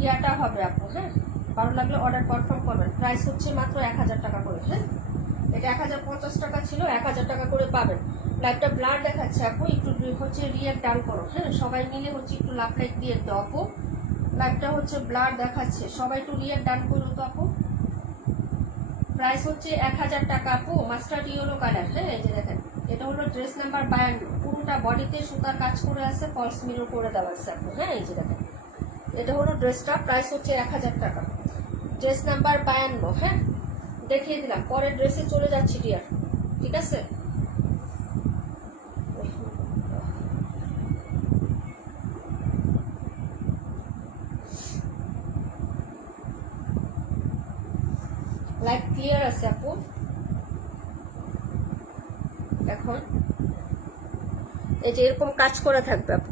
ইয়াটা হবে আপু, হ্যাঁ ভালো লাগলে অর্ডার কনফার্ম করবেন। প্রাইস হচ্ছে মাত্র 1000 টাকা করে, হ্যাঁ এটা 1050 টাকা ছিল, 1000 টাকা করে পাবেন। লাইভটা ব্লার দেখাচ্ছে আপু, একটু হচ্ছে রিয়েক্ট ডান করো, হ্যাঁ সবাই মিলে হচ্ছে একটু লাভ লাইক দিয়ে দাও আপু, লাইভটা হচ্ছে ব্লার দেখাচ্ছে, সবাই একটু রিয়েক্ট ডান করো তো আপু। প্রাইস হচ্ছে 1000 টাকা আপু, মাস্টার্ড ইয়েলো কালার। হ্যাঁ এই যে দেখেন, এটা হলো ড্রেস নাম্বার 52, পুরোটা বডিতে সুতার কাজ করে আছে, ফলস মিরর করে দেওয়া আছে আপু। হ্যাঁ এই যে দেখেন, এটা হলো ড্রেসটা, প্রাইস হচ্ছে 1000 টাকা, ড্রেস নাম্বার 52। হ্যাঁ দেখিয়ে দিলাম, পরের ড্রেসে চলে যাচ্ছি ডিয়ার, ঠিক আছে। লাইট ক্লিয়ার আছে আপু। এখন এই যে এরকম কাজ করা থাকবে আপু,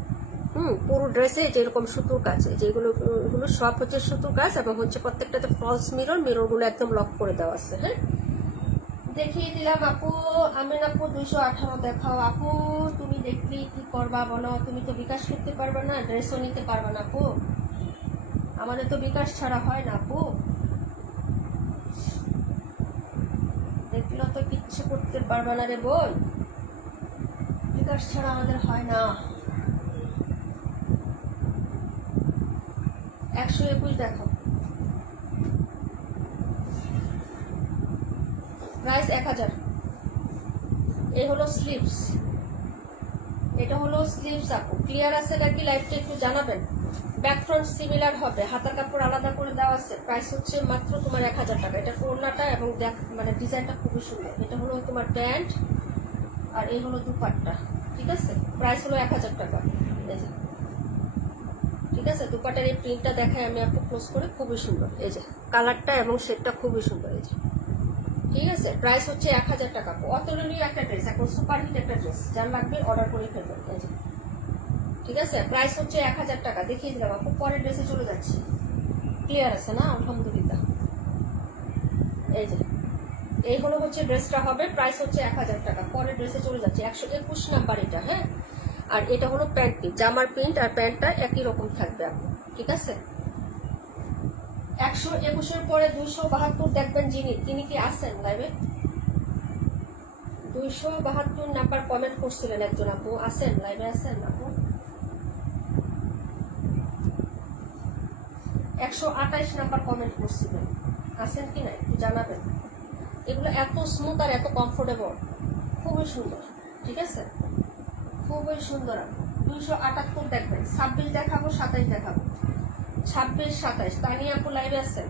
পুরো ড্রেসে যেরকম সুতোর কাজ, যেগুলো সব হচ্ছে সুতোর কাজ, এবং হচ্ছে প্রত্যেকটাতে ফলস মিরর গুলো একদম লক করে দেওয়া আছে। হ্যাঁ দেখিয়ে দিলাম আপু। আমিন আপু 218 দেখাও আপু, তুমি দেখলি কি করবা বলো, তুমি তো বিকাশ করতে পারবে না, ড্রেসও নিতে পারবে না আপু, আমাদের তো বিকাশ ছাড়া হয় না আপু, দেখলো তো কিচ্ছু করতে পারবে না রে বোন, বিকাশ ছাড়া আমাদের হয় না। 121 দেখো, প্রাইস 1000। এই হলো স্লিভস, এটা হলো স্লিভস আপু। ক্লিয়ার আছে নাকি লাইভটা একটু জানাবেন। ব্যাক ফ্রন্ট সিমিলার হবে, হাতার কাপড় আলাদা করে দেওয়া আছে, প্রাইস হচ্ছে মাত্র তোমার 1000 টাকা। এটা ওড়নাটা এবং মানে ডিজাইনটা খুবই সুন্দর। এটা হলো তোমার প্যান্ট আর এই হলো দুপাট্টা, ঠিক আছে। প্রাইস হলো 1000 টাকা। এই যে ঠিক আছে, দুপাটার এই প্রিন্টটা দেখাই আমি আপু ক্লোজ করে, খুবই সুন্দর। এই যে কালারটা এবং শেডটা খুবই সুন্দর। এই যে ঠিক আছে, প্রাইস হচ্ছে 1000 টাকা। অতুলনীয় একটা ড্রেস, এখন সুপার হিট একটা ড্রেস, যার লাগবে অর্ডার করে ফেলবেন। এই যে ঠিক আছে, প্রাইস হচ্ছে 1000 টাকা। দেখিয়ে দিলাম আপু, পরের ড্রেসে চলে যাচ্ছি। ক্লিয়ার আছে না? আলহামদুলিল্লাহ। এই যে এই হলো হচ্ছে ড্রেসটা হবে, প্রাইস হচ্ছে 1000 টাকা। পরের ড্রেসে চলে যাচ্ছি, 121 নাম্বার এটা। হ্যাঁ আর এটা হলো প্যান্টটি, জামার প্রিন্ট আর প্যান্টটা একই রকম থাকবে আপু, ঠিক আছে। 121-এর পরে 272 দেখবেন যিনি, তিনি কি আসেন লাইভে? 272 নাম্বার কমেন্ট করছিলেন একজন আপু, আসেন লাইভে, আসেন আপু। 128 নাম্বার কমেন্ট করছিলেন, আসেন কি না একটু জানাবেন। এগুলো এত স্মুথ আর এত কমফোর্টেবল, খুবই সুন্দর, ঠিক আছে, খুবই সুন্দর। 278 দেখবেন, 26 দেখাবো, 27 দেখাবো, 26, 27। তানিয়া আপু লাইভে আছেন।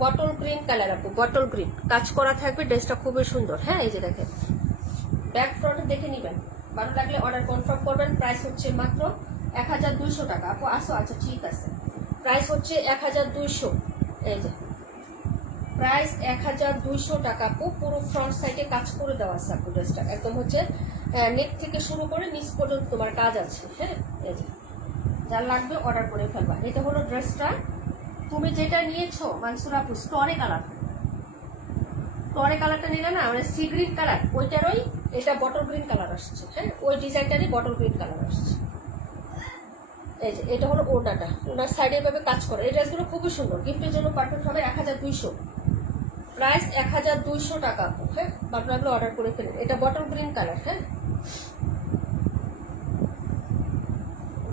বটল গ্রিন কালার আপু, বটল গ্রিন কাজ করা থাকবে, ড্রেসটা খুবই সুন্দর। হ্যাঁ এই যে দেখেন, ব্যাক ফ্রন্ট দেখে নিবেন, ভালো লাগলে অর্ডার কনফার্ম করবেন। প্রাইস হচ্ছে মাত্র 1200 টাকা আপু। আসো, আচ্ছা ঠিক আছে, প্রাইস হচ্ছে 1200। এই যে প্রাইস 1200 টাকা আপু। পুরো ফ্রন্ট সাইডে কাজ করে দেওয়া আছে আপু, ড্রেসটা একদম হচ্ছে নেক থেকে শুরু করে নিচ পর্যন্ত তোমার কাজ আছে। হ্যাঁ এই যে যার লাগবে অর্ডার করে ফেলবা। এটা হলো ড্রেসটা, তুমি যেটা নিয়েছো মানসুর আপু স্টরে কালার, টরে কালারটা নিলে না, মানে সি গ্রিন কালার, ওইটারই এটা বটল গ্রিন কালার আসছে। হ্যাঁ ওই ডিজাইনটারই বটল গ্রিন কালার আসছে। এই যে এটা হলো ওড়নাটা, ওনার সাইডে এভাবে কাজ করে। এই ড্রেসগুলো খুবই সুন্দর, গিফটের জন্য পারফেক্ট হবে। 1200, প্রাইস 1200 টাকা আপু। হ্যাঁ ভালো লাগলে অর্ডার করে ফেলেন। এটা বটল গ্রিন কালার, হ্যাঁ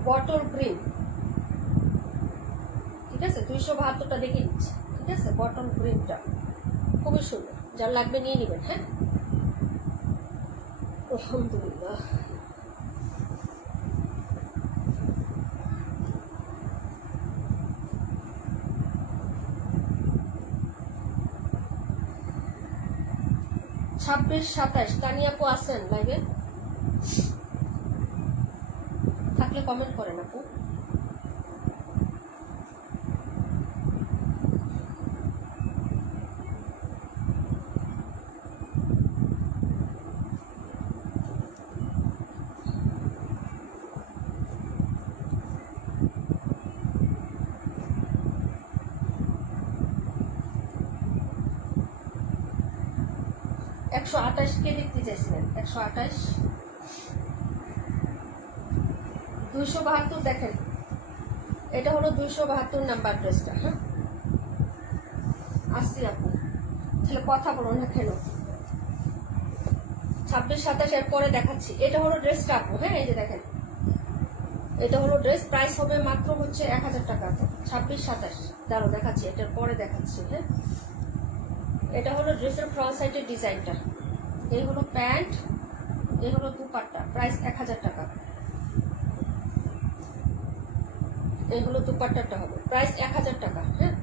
বটল গ্রিন, ঠিক আছে। 272টা দেখে নিচ্ছি, ঠিক আছে। বটল গ্রিনটা খুবই সুন্দর, যার লাগবে নিয়ে নেবেন। হ্যাঁ আলহামদুলিল্লাহ। ছাব্বিশ, 27 তানিয়া আপু আসেন লাইভে, থাকলে কমেন্ট করেন আপু। একশো 28 কে দেখতে চাইছিলেন? 128, 272 দেখেন, এটা হলো 272 নাম্বার ড্রেসটা। হ্যাঁ আসছি আপু, তাহলে কথা বলো না কেন? 26, 27 এর পরে দেখাচ্ছি। এটা হলো ড্রেসটা আপু। হ্যাঁ এই যে দেখেন, এটা হলো ড্রেস, প্রাইস হবে মাত্র হচ্ছে 1000 টাকা। 26-27 দাঁড়ো দেখাচ্ছি, এটার পরে দেখাচ্ছি। হ্যাঁ, এটা হলো ড্রেসের ফ্রন্ট সাইডের ডিজাইনটা। এই হলো প্যান্ট, এই হলো দুপাট্টা, প্রাইস 1000 টাকা। এই হলো দুপাট্টাটা হবে, প্রাইস 1000 টাকা। হ্যাঁ,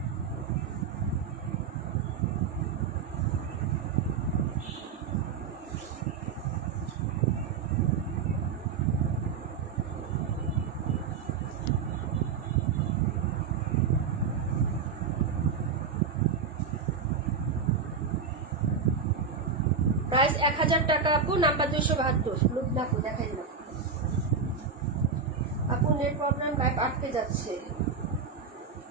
প্রাইস 1000 টাকা আপু। নাম্বার 272 লুকনা আপু, দেখাই দিলাম আপু। নেট প্রবলেম, লাইভ আটকে যাচ্ছে।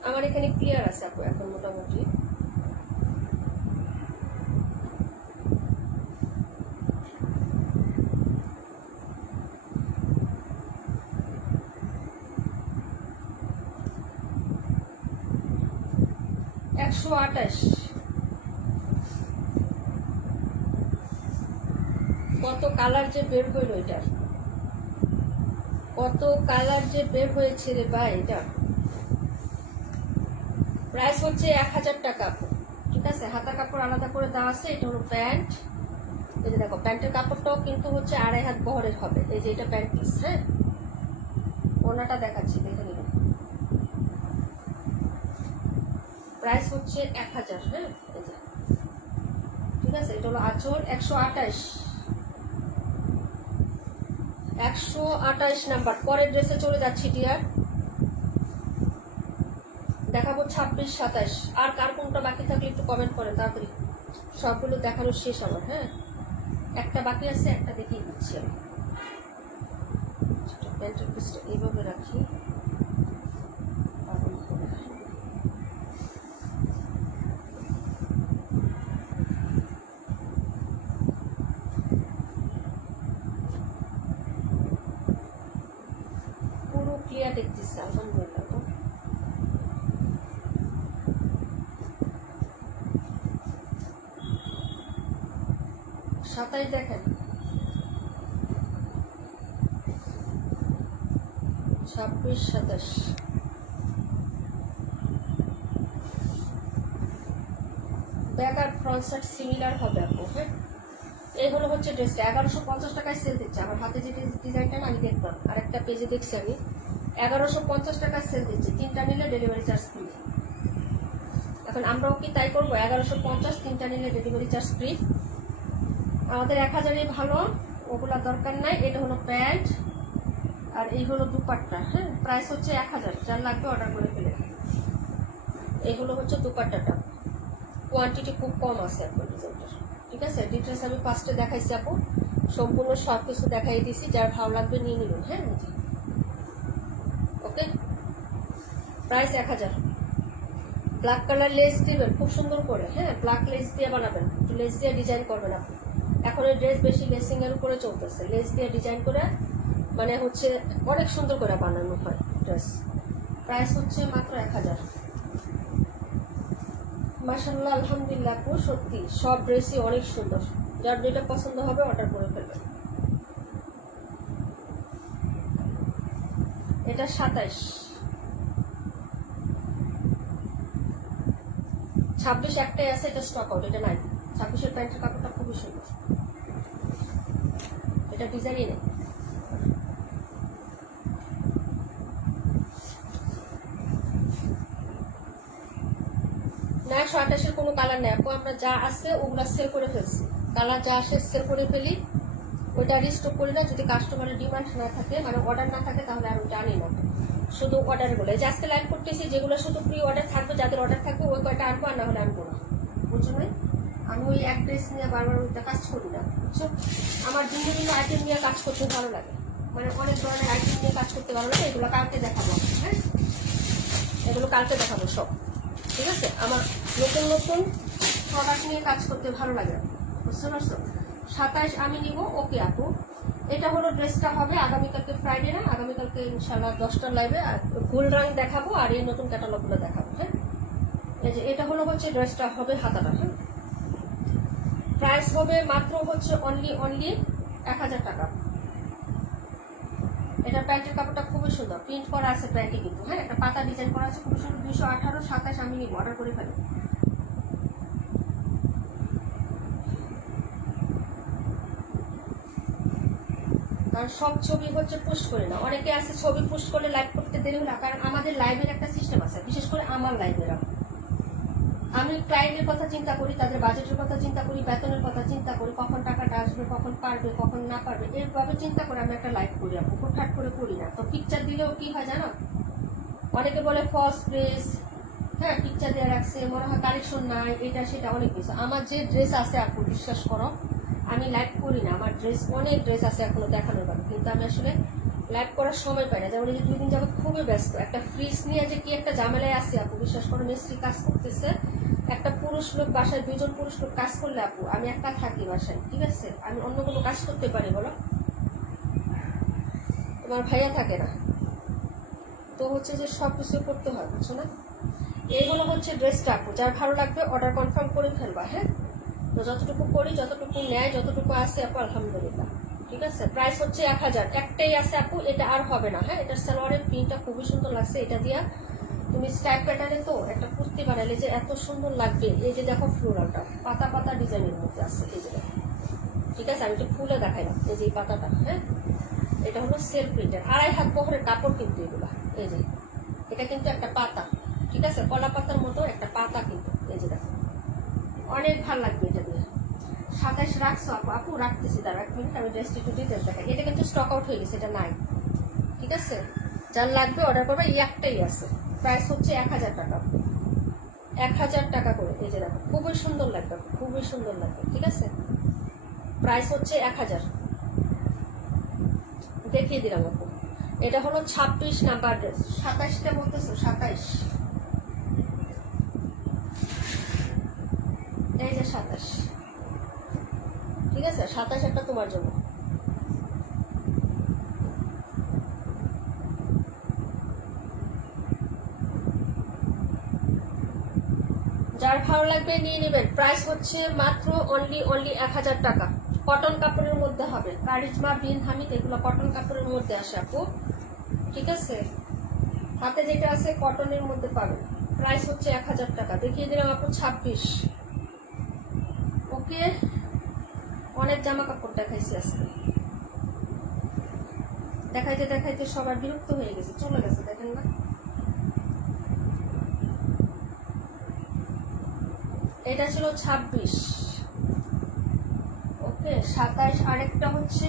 আমার এখানে ক্লিয়ার আছে আপু এখন মোটামুটি। কত কালার যে বের হইল এটার, কত কালার যে বের হয়েছে রে ভাই। এটা প্রাইস হচ্ছে 1000 টাকা আপু। ঠিক আছে, হাতা কাপড় আলাদা করে দেওয়া আছে। এটা হলো প্যান্ট, এই যে দেখো প্যান্টের কাপড়টাও কিন্তু হচ্ছে 2.5 হাত বহরের হবে। এই যে এটা প্যান্ট পিস। হ্যাঁ, ওনাটা দেখাচ্ছি, দেখে নিলাম। প্রাইস হচ্ছে 1000। হ্যাঁ, এই যে ঠিক আছে। এটা হলো আঁচল, 128 নাম্বার। পরের ড্রেসে চলে যাচ্ছি ডিয়ার, দেখাবো 26-27। আর কার কোনটা বাকি থাকলে একটু কমেন্ট করেন তাড়াতাড়ি, সবগুলো দেখানো শেষ আমার। হ্যাঁ, একটা বাকি আছে, একটা দেখিয়ে দিচ্ছি আমি। প্যান্টের পিসটা এইভাবে রাখি, পুরো ক্লিয়ার দেখতেছি আলহামদুলিল্লাহ। সাতাইশ দেখেন, 26-27। ব্যাক আর ফ্রন্ট সাইড সিমিলার হবে আপু। হ্যাঁ, এইগুলো হচ্ছে ড্রেসটা 1150 টাকায় সেল দিচ্ছে। আমার হাতে যে ডিজাইনটা আমি দেখলাম, আর একটা পেজে দেখছি আমি 1150 টাকায় সেল দিচ্ছে। 3টা নিলে ডেলিভারি চার্জ ফ্রি। এখন আমরাও কি তাই করবো? 1150, 3টা নিলে ডেলিভারি চার্জ ফ্রি। আমাদের 1000-ই ভালো, ওগুলা দরকার নাই। এটা হলো প্যান্ট আর এই হলো দুপাট্টা। হ্যাঁ, প্রাইস হচ্ছে 1000। যার লাগবে অর্ডার করে ফেলে। এইগুলো হচ্ছে দুপাট্টাটা, কোয়ান্টিটি খুব কম আছে এখন ডিজাইনটার। ঠিক আছে, ডিটেলস আমি ফার্স্টে দেখাইছি আপু, সম্পূর্ণ সব কিছু দেখাই দিছি। যার ভালো লাগবে নিয়ে নিবেন। হ্যাঁ, ওকে। প্রাইস 1000। ব্ল্যাক কালার লেস দিবেন খুব সুন্দর করে। হ্যাঁ, ব্ল্যাক লেস দিয়ে বানাবেন, একটু লেস দিয়ে ডিজাইন করবেন আপনি। এখন এই ড্রেস বেশি লেসিং এর উপরে চলতেছে, লেস দিয়ে ডিজাইন করে মানে হচ্ছে অনেক সুন্দর করে বানানো হয় ড্রেস। প্রাইস হচ্ছে মাত্র 1000। মাশাআল্লাহ, আলহামদুলিল্লাহ আপু, সত্যি সব ড্রেসই অনেক সুন্দর। যার যেটা পছন্দ হবে অর্ডার করে ফেলবেন। এটা 27। 26 একটাই আছে, এটা স্টক আউট, এটা নাই। 26-এর প্যান্টের কাপড়টা খুবই সুন্দর, এটা ডিজাইনই নেই। না, 128-এর কোনো কালার নেই আপু। আমরা যা আছে ওগুলা সেল করে ফেলছি। কালার যা আসে সেল করে ফেলি, ওইটা রিস্টক করি না। যদি কাস্টমারের ডিমান্ড না থাকে, মানে অর্ডার না থাকে, তাহলে আর ওইটা আনি না। শুধু অর্ডারগুলো, যে আজকে লাইভ করতেছি যেগুলো শুধু প্রি অর্ডার থাকবে, যাদের অর্ডার থাকবে ওই কয়টা আনবো, আর না হলে আনবো না। বুঝছো না? আমি ওই এক ড্রেস নিয়ে বারবার ওইটা কাজ করি না। বুঝছো, আমার ভিন্ন ভিন্ন আইটেম নিয়ে কাজ করতে ভালো লাগে, মানে অনেক ধরনের আইটেম নিয়ে কাজ করতে ভালো লাগে। এগুলো কালকে দেখাবো। হ্যাঁ, এগুলো কালকে দেখাবো সব। ঠিক আছে, আমার নতুন নতুন প্রোডাক্ট নিয়ে কাজ করতে ভালো লাগে, বুঝতে পারছো? 27 আমি নিব। ওকে আপু, এটা হলো ড্রেসটা হবে আগামীকালকে ফ্রাইডে না, আগামীকালকে ইনশাল্লাহ 10টার লাইভে ফুল রাং দেখাবো আর এই নতুন ক্যাটালগুলো দেখাবো। হ্যাঁ, এই যে এটা হলো হচ্ছে ড্রেসটা হবে হাতাটা। হ্যাঁ, প্রাইস হবে মাত্র হচ্ছে অনলি 1000 টাকা। এটা প্যান্টের কাপড়টা খুবই সুন্দর, প্রিন্ট করা আছে প্যান্টে কিন্তু, হ্যাঁ একটা পাতা ডিজাইন করা আছে খুবই সুন্দর। 218, 27 আমি নিব, অর্ডার করে ফেলি। কারণ সব ছবি হচ্ছে পোস্ট করে না, অনেকে আছে ছবি পোস্ট করলে লাইভ করতে দেরি হলো, কারণ আমাদের লাইভের একটা সিস্টেম আছে, বিশেষ করে আমার লাইভের আমি ক্লায়েন্টের কথা চিন্তা করি, তাদের বাজেটের কথা চিন্তা করি, বেতনের কথা চিন্তা করি, কখন টাকাটা আসবে, কখন পারবে, কখন না পারবে, এইভাবে চিন্তা করে আমি একটা লাইভ করি। আপু হুটহাট করে করি না। তো পিকচার দিলেও কি হয় জানো, অনেকে বলে ফলস ড্রেস, হ্যাঁ পিকচার দেওয়া রাখছে, মনে হয় কালেকশন নাই, এটা সেটা অনেক কিছু। আমার যে ড্রেস আছে আপু বিশ্বাস করো আমি লাইভ করি না, আমার ড্রেস অনেক ড্রেস আছে এখনো দেখানোর কথা, কিন্তু আমি আসলে লাইভ করার সময় পাই না। যেমন এই যে 2 দিন যাবত খুবই ব্যস্ত, একটা ফ্রিজ নিয়ে যে কি একটা ঝামেলায় আছে আপু বিশ্বাস করো। মিস্ত্রি কাজ করতেছে, একটা পুরুষ লোক বাসায়, 2 জন পুরুষ লোক কাজ করলে আপু আমি একা থাকি বাসায়, ঠিক আছে, আমি অন্য কোনো কাজ করতে পারি বলো, তোমার ভাইয়া থাকে না, তো হচ্ছে যে সব কিছু করতে হয় বুঝছো না। এইগুলো হচ্ছে ড্রেসটা আপু, যার ভালো লাগবে অর্ডার কনফার্ম করে ফেলবা। হ্যাঁ তো যতটুকু করি, যতটুকু নেয়, যতটুকু আছে আপু আলহামদুলিল্লাহ, ঠিক আছে। প্রাইস হচ্ছে 1000, একটাই আছে আপু, এটা আর হবে না। হ্যাঁ এটার সালোয়ারের প্রিন্টটা খুবই সুন্দর লাগছে, এটা দিয়া তুমি স্ট্যাক প্যাটার্নে তো একটা কুর্তি বানালে যে এত সুন্দর লাগবে। এই যে দেখো ফ্লোরালটা পাতা পাতা ডিজাইনের মধ্যে আছে, এই যে দেখো, ঠিক আছে আমি একটু ফুলে দেখাইলাম, এই যে এই পাতাটা, হ্যাঁ এটা হলো সেলফ প্রিন্টের, 2.5 হাত বহরের কাপড় কিন্তু এগুলা। এই যে এটা কিন্তু একটা পাতা, ঠিক আছে, কলা পাতার মতো একটা পাতা কিন্তু, এই যে দেখো অনেক ভালো লাগবে এটা দিয়ে। 27 রাখছো আপু? আপু রাখতেছি, দাঁড়া 1 মিনিট, আমি ড্রেসটা একটু ডিটেলস দেখাই। এটা কিন্তু স্টক আউট হয়ে গেছে, এটা নাই, ঠিক আছে, যার লাগবে অর্ডার করবে, এই একটাই আছে। প্রাইস হচ্ছে 1000 টাকা, 1000 টাকা করে। এই যে দেখো খুবই সুন্দর লাগবে, খুবই সুন্দর লাগবে, ঠিক আছে। প্রাইস হচ্ছে 1000, দেখিয়ে দিলাম আপু। এটা হলো 26 নাম্বার ড্রেস, 27টা বলতেছো, 27, এই যে 27, ঠিক আছে, 27 একটা তোমার জন্য। যার ভালো লাগবে নিয়ে নেবেন। প্রাইস হচ্ছে মাত্র অনলি 1000 টাকা। কটন কাপড়ের মধ্যে হবে, কারিজমা, বিন, হামিদ এগুলো কটন কাপড়ের মধ্যে আসে আপু, ঠিক আছে। হাতে যেটা আছে কটনের মধ্যে পাবেন। প্রাইস হচ্ছে 1000 টাকা। দেখিয়ে দিলাম আপু 26। ওকে, অনেক জামা কাপড় দেখাইছি আজকে, দেখাইতে দেখাইতে সবার বিরক্ত হয়ে গেছে, চলে গেছে, দেখেন না। এটা ছিল 26, ওকে। 27 আরেকটা হচ্ছে,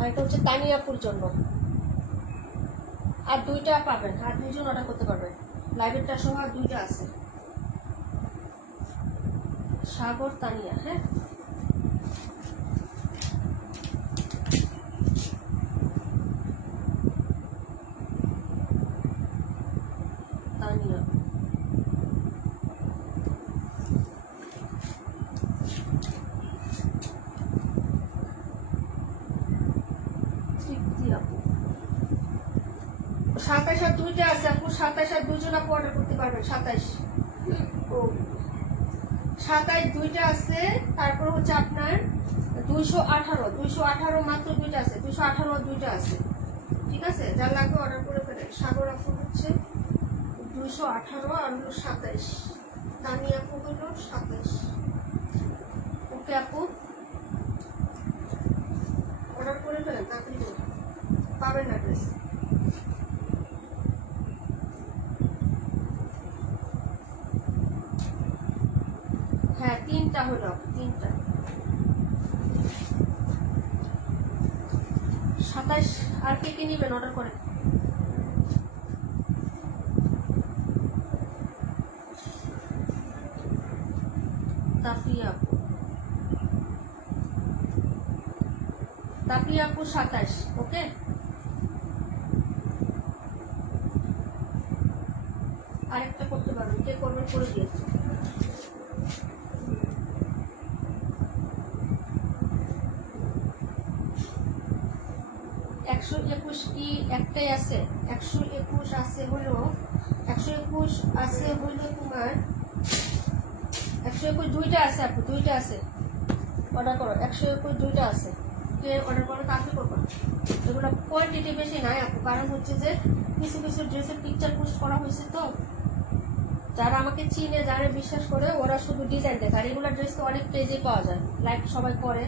আরেকটা হচ্ছে তানিয়াপুর জন্য, আর 2টা পাবেন, আর 2 জন অর্ডার করতে পারবেন। লাইভেরটা সহ 2টা আছে, সাগর তানিয়া, হ্যাঁ তানিয়া। আপু 27 আর 2টা আছে আপু, 27 আর 2 জন আপু অর্ডার করতে পারবেন। 27 ও 27 2টা আছে, তারপর হচ্ছে আপনার 218 মাত্র 2টা আছে, 218 আর 2টা আছে, ঠিক আছে। যার লাগবে অর্ডার করে ফেলেন। সাগর আপু হচ্ছে 218 আর হলো 27, তানি আপু হলো 27, ওকে আপু অর্ডার করে ফেলেন, তাড়াতাড়ি পাবেন না ড্রেস। হ্যাঁ 3টা হলো, 3টা। 27 আর কে কে নেবেন অর্ডার করে। তাপিয়া আপু 27, ওকে। আরেকটা করতে পারবেন, কে করবেন করে দিয়েছে। কি একটাই আছে, 121 আছে হলো, 121 আছে হইলো তোমার, 121 2টা আছে আপু, 2টা আছে, অর্ডার করো, 122টা আছে, কে অর্ডার করো কাকে করবো। এগুলো কোয়ান্টিটি বেশি নাই আপু, কারণ হচ্ছে যে কিছু কিছু ড্রেসের পিকচার পোস্ট করা হয়েছে, তো যারা আমাকে চিনে যারা বিশ্বাস করে ওরা শুধু ডিজাইন দেখে। আর এগুলো ড্রেস তো অনেক পেজে পাওয়া যায়, লাইক সবাই করে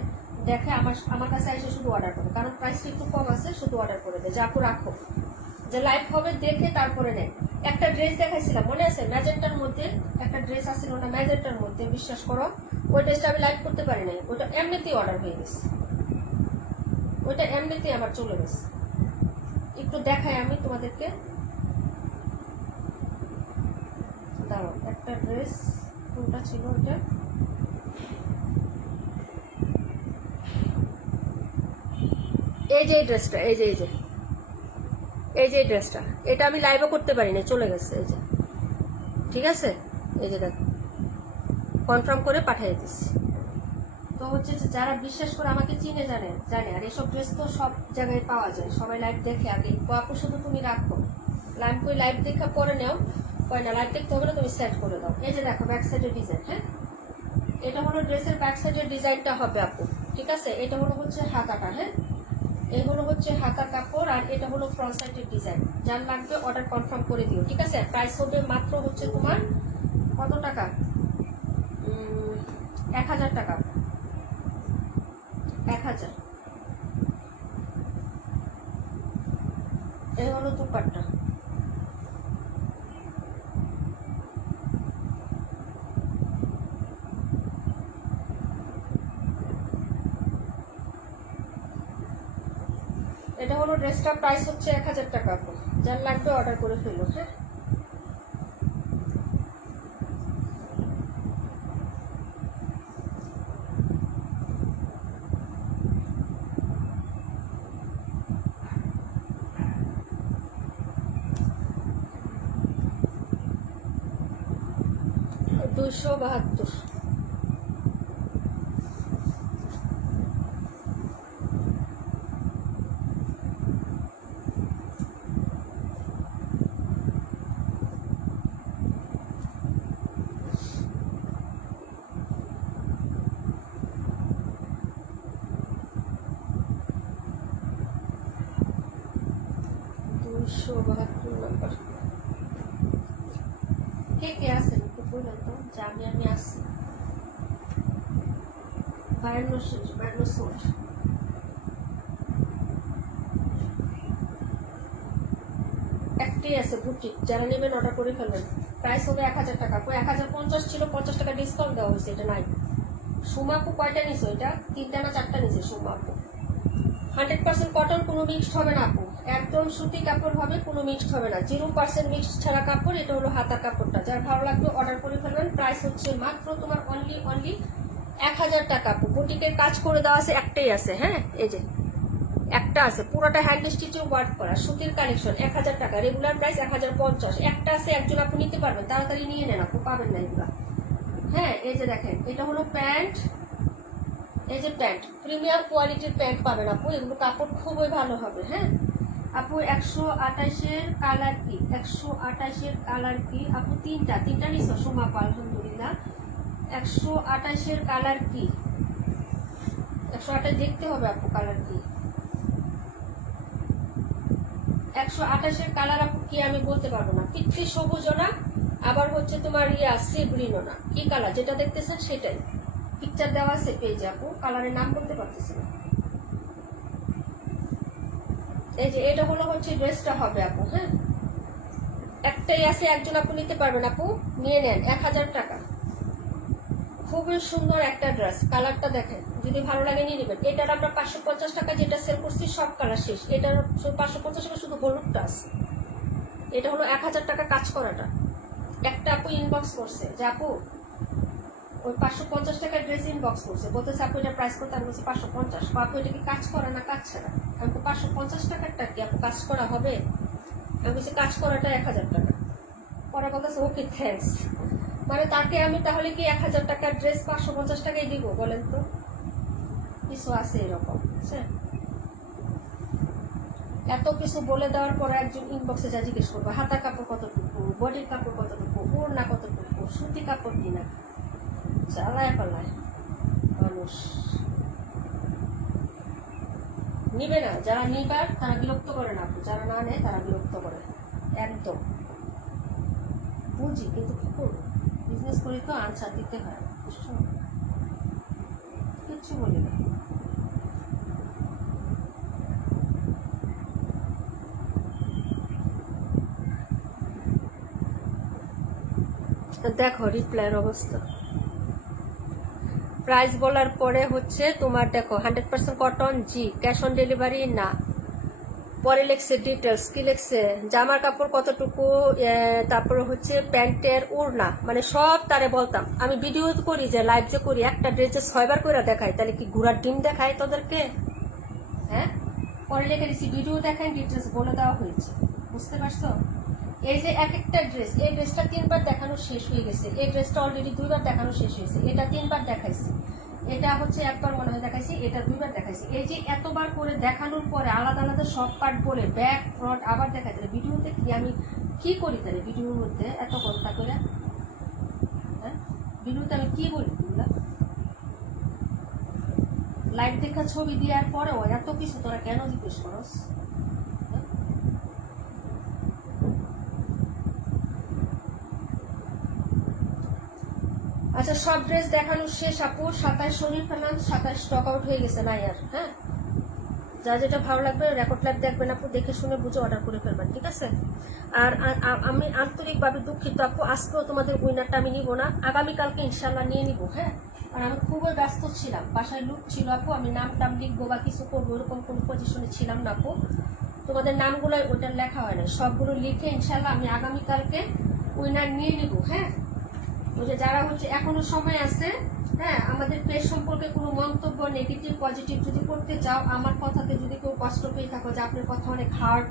দেখে, আমার কাছে এসে শুধু অর্ডার করে, কারণ প্রাইসটা একটু কম আছে, শুধু অর্ডার করে দেয় যে আপু রাখো, যে লাইভ হবে দেখে তারপরে নেয়। একটা ড্রেস দেখাইছিলাম মনে আছে, ম্যাজেন্টার মধ্যে একটা ড্রেস আসছিল না, ম্যাজেন্টার মধ্যে, বিশ্বাস করো ওই ড্রেসটা আমি লাইভ করতে পারি নাই, ওটা এমনিতেই অর্ডার হয়ে গেছে, ওইটা এমনিতেই আমার চলে গেছে। একটু দেখাই আমি তোমাদেরকে, দাঁড়াও, একটা ড্রেস কোনটা ছিল ওটা, এই যে ড্রেসটা, এই যে ড্রেসটা, এটা আমি লাইভও করতে পারি না, চলে গেছে, এই যে ঠিক আছে, এই যে দেখো কনফার্ম করে পাঠিয়ে দিচ্ছি। তো হচ্ছে যারা বিশ্বাস করে আমাকে চিনে জানে, আর এসব ড্রেস তো সব জায়গায় পাওয়া যায়, সবাই লাইভ দেখে আগে, আপু শুধু তুমি রাখো, লাইভ দেখা পরে নেও, হয় না লাইভ দেখতে হবে না, তুমি সেট করে দাও। এই যে দেখো ব্যাক সাইডের ডিজাইন, হ্যাঁ এটা হলো ড্রেসের ব্যাক সাইডের ডিজাইনটা হবে আপু, ঠিক আছে। এটা হচ্ছে হাতাটা, হ্যাঁ এই হচ্ছে হাতার কাপড়, আর এটা হলো ফ্রন্ট সাইডের ডিজাইন। যার লাগবে অর্ডার কনফার্ম করে দিও, ঠিক আছে। প্রাইস হবে মাত্র হচ্ছে তোমার কত টাকা, 1000 টাকা, 1000। এই হলো দুপাট্টা, এটা হলো ড্রেসটার প্রাইস হচ্ছে 1000 টাকা। যার লাগবে অর্ডার করে ফেলো, হ্যাঁ। $272। নাম্বার কে আছেন একটু বললেন তো, যে আমি আসছি। 52 একটাই আছে বুটিক, যারা নেবেন অর্ডার করে ফেলবেন। প্রাইস হবে 1000 টাকা। 1050 ছিল, 50 টাকা ডিসকাউন্ট দেওয়া হয়েছে, এটা নাই। সুমাপু কয়টা নিছো, এটা 3টা না 4টা নিছে সুমাপু। 100% কটন, কোনো মিক্সড হবে না আপু, একদম সুতি কাপড় হবে, কোনো মিক্সড হবে না, 0% মিক্সড ছাড়া কাপড়। এটা হলো হাতার কাপড়টা, যার ভালো লাগবে অর্ডার করে ফেলবেন। প্রাইস হচ্ছে মাত্র তোমার অনলি 1000 টাকা আপু। বুটিকের কাজ করে দেওয়া আছে, একটাই আছে, হ্যাঁ এই যে একটা আছে, পুরোটা হ্যান্ড স্টিচে ওয়ার্ক করা সুতির কালেকশন, 1000 টাকা। Regular price 1050। একটা আছে, একজন আপু নিতে পারবেন, তাড়াতাড়ি নিয়ে নেন আপু, পাবেন না এগুলা। হ্যাঁ এই যে দেখেন, এটা হলো প্যান্ট, এই যে প্যান্ট, প্রিমিয়াম কোয়ালিটির প্যান্ট পাবেন আপু, এগুলো কাপড় খুবই ভালো হবে, হ্যাঁ আপু। 128-এর কালার কি, 128-এর কালার কি আপু, তিনটা নিছো সুমাপা, আলহামদুলিল্লাহ। 128-এর কালার কি, 128 দেখতে হবে আপু, কালার কি 128-এর কালার আপু কি আমি বলতে পারবো না। পিচ্ছি সবুজও না, আবার হচ্ছে তোমার সি গ্রিনও না, কি কালার যেটা দেখতেছেন সেটাই, পিকচার দেওয়া আছে পেজে আপু, কালারের নাম বলতে পারতেছি না। এই যে এটা হচ্ছে ড্রেসটা হবে আপু, হ্যাঁ একটাই আছে, একজন আপু নিতে পারবেন আপু, নিয়ে নেন, 1000 টাকা। খুবই সুন্দর একটা ড্রেস, কালারটা দেখেন, যদি ভালো লাগে নিয়ে নেবেন। এটার আমরা 550 টাকা যেটা সেল করছি, সব কালার শেষ। এটার 550 টাকা শুধু হলুদটা আছে। এটা হলো 1000 টাকা কাজ করাটা। একটা আপু ইনবক্স করছে যে আপু ওই 550 টাকার ড্রেস ইনবক্স করছে, বলতেছে আপু এটা প্রাইস করতে, আমি বলছি 550। আপু এটা কি কাজ করা না কাজ ছাড়া? আমি 550 টাকারটা কি আপু কাজ করা হবে? আমি বলছি কাজ করাটা 1000 টাকা। পরে বলতেছে ওকে থ্যাংকস। মানে তাকে আমি তাহলে কি 1000 টাকার ড্রেস 550 টাকায় দিব বলেন তো? কিছু আছে এরকম, বুঝছেন? এত কিছু বলে দেওয়ার পরে একজন ইনবক্সে যা জিজ্ঞেস করবো, হাতার কাপড় কতটুকু, বডির কাপড় কতটুকু, ওড়না কতটুকু, সুতি কাপড় কিনা, চালায় পালায় মানুষ নিবে না, যারা নিবার তারা বিরক্ত করে না, যারা না নেয় তারা বিরক্ত করে একদম। বুঝি কিন্তু কি করবো, বিজনেস করি তো আনসার দিতে হয়, বুঝছো? কিচ্ছু বলি না। দেখো রিপ্লাইয়ের অবস্থা, প্রাইস বলার পরে হচ্ছে তোমার দেখো 100% cotton, G. Cash on delivery না। পরে লেখছে ডিটেলস, কি লেখছে জামার কাপড় কতটুকু, তারপরে হচ্ছে প্যান্টের ওড়না, মানে সব তারে বলতাম। আমি ভিডিও করি, যে লাইভ যে করি, একটা ড্রেস যে 6 বার করে দেখাই, তাহলে কি ঘোড়ার ডিম দেখায় তোদেরকে? হ্যাঁ, পরে লিখে দিচ্ছি ভিডিও দেখেন, ডিটেলস বলে দেওয়া হয়েছে, বুঝতে পারছো? এই যে এক একটা ড্রেস, এই ড্রেসটা 3 বার দেখানো শেষ হয়ে গেছে, এই ড্রেসটা অলরেডি 2 বার দেখানো শেষ হয়েছে, এটা 3 বার দেখাইছি, এটা হচ্ছে 1 বার মনে হয় দেখাইছি, এটা 2 বার দেখাইছি। এই যে এতবার করে দেখানোর পরে আলাদা আলাদা সব পার্ট বলে ব্যাক ফ্রন্ট আবার দেখাইতে, ভিডিওতে কি আমি কি করি তাহলে? ভিডিওর মধ্যে এত কথা করে, হ্যাঁ ভিডিওতে আমি কি বলি? লাইভ দেখা ছবি দেওয়ার পরেও এত কিছু তোরা কেন জিজ্ঞেস করস? আচ্ছা, সব ড্রেস দেখানো শেষ আপু। 27 শরীর ফেলাম, 27 স্টক আউট হয়ে গেছে না আর। হ্যাঁ, যা যেটা ভালো লাগবে রেকর্ড লাইভ দেখবেন আপু, দেখে শুনে বুঝে অর্ডার করে ফেলবেন, ঠিক আছে? আর আমি আন্তরিকভাবে দুঃখিত আপু, আজকেও তোমাদের উইনারটা আমি নিব না, আগামীকালকে ইনশাল্লাহ নিয়ে নিব। হ্যাঁ, আর আমি খুবই ব্যস্ত ছিলাম, বাসায় লুক ছিল আপু, আমি নাম টাম লিখবো বা কিছু করবো এরকম কোনো পজিশনে ছিলাম না আপু। তোমাদের নামগুলো ওইটা লেখা হয় না, সবগুলো লিখে ইনশাল্লাহ আমি আগামীকালকে উইনার নিয়ে নিব। হ্যাঁ, ওই যে যারা হচ্ছে এখনো সময় আছে, হ্যাঁ, আমাদের পেজ সম্পর্কে কোনো মন্তব্য নেগেটিভ পজিটিভ যদি করতে চাও, আমার কথাতে যদি কেউ কষ্ট পেয়ে থাকো যে আপনার কথা অনেক হার্ড,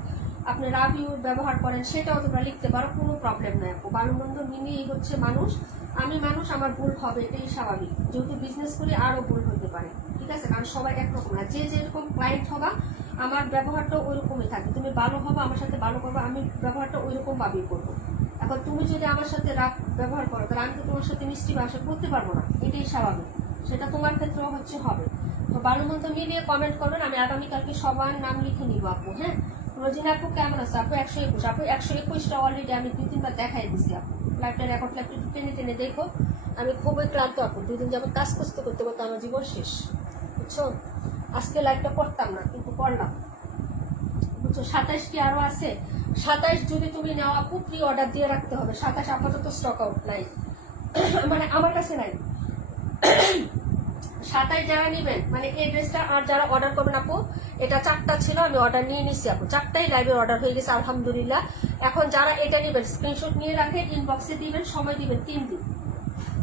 আপনি রাবিউ ব্যবহার করেন, সেটাও তোমরা লিখতে পারো, কোনো প্রবলেম নাই আপু। ভালো মন্দ মিলিয়েই হচ্ছে মানুষ, আমি মানুষ, আমার ভুল হবে, এটাই স্বাভাবিক। যেহেতু বিজনেস করি আরও ভুল হতে পারে, ঠিক আছে? কারণ সবাই একরকম না, যে যেরকম ক্লায়েন্ট হবা আমার ব্যবহারটা ওই রকমই থাকে। তুমি ভালো হবা, আমার সাথে ভালো করবা, আমি ব্যবহারটা ওই রকম ভাবেই করবো। এখন তুমি যদি আমার সাথে রাগ ব্যবহার করো, তাহলে আমি তো তোমার সাথে মিষ্টি ভাষা করতে পারবো না, এটাই স্বাভাবিক। সেটা তোমার ক্ষেত্রেও হচ্ছে হবে। তো ভালো মন্দ মিলিয়ে কমেন্ট করবেন, আমি আগামীকালকে সবার নাম লিখে নিব আপু। হ্যাঁ, রোজিনা আপু কেমন আছে? আপু 121, আপু 121টা অলরেডি আমি 2-3 বার দেখাই দিচ্ছি আপু। লাইভটা রেকর্ড লাইভটা টেনে টেনে দেখো, আমি খুবই ক্লান্ত আপু, 2 দিন যাবো কাজ করতে করতে করতে আমার জীবন শেষ, বুঝছো? আজকে লাইভটা করতাম না, কিন্তু করলাম, বুঝছো? 27 কি আরো আছে? 27 যদি তুমি নাও আপু, প্রি অর্ডার দিয়ে রাখতে হবে। 27 আপাতত স্টক আউট নাই, মানে আমার কাছে নাই। 27 যারা নেবেন, মানে এই ড্রেসটা আর যারা অর্ডার করবেন আপু, এটা 4টা ছিল, আমি অর্ডার নিয়ে নিচ্ছি আপু, 4টাই লাইভে অর্ডার হয়ে গেছে আলহামদুলিল্লাহ। এখন যারা এটা নেবেন স্ক্রিনশট নিয়ে রাখেন, ইনবক্সে দিবেন, সময় দিবেন 3 দিন,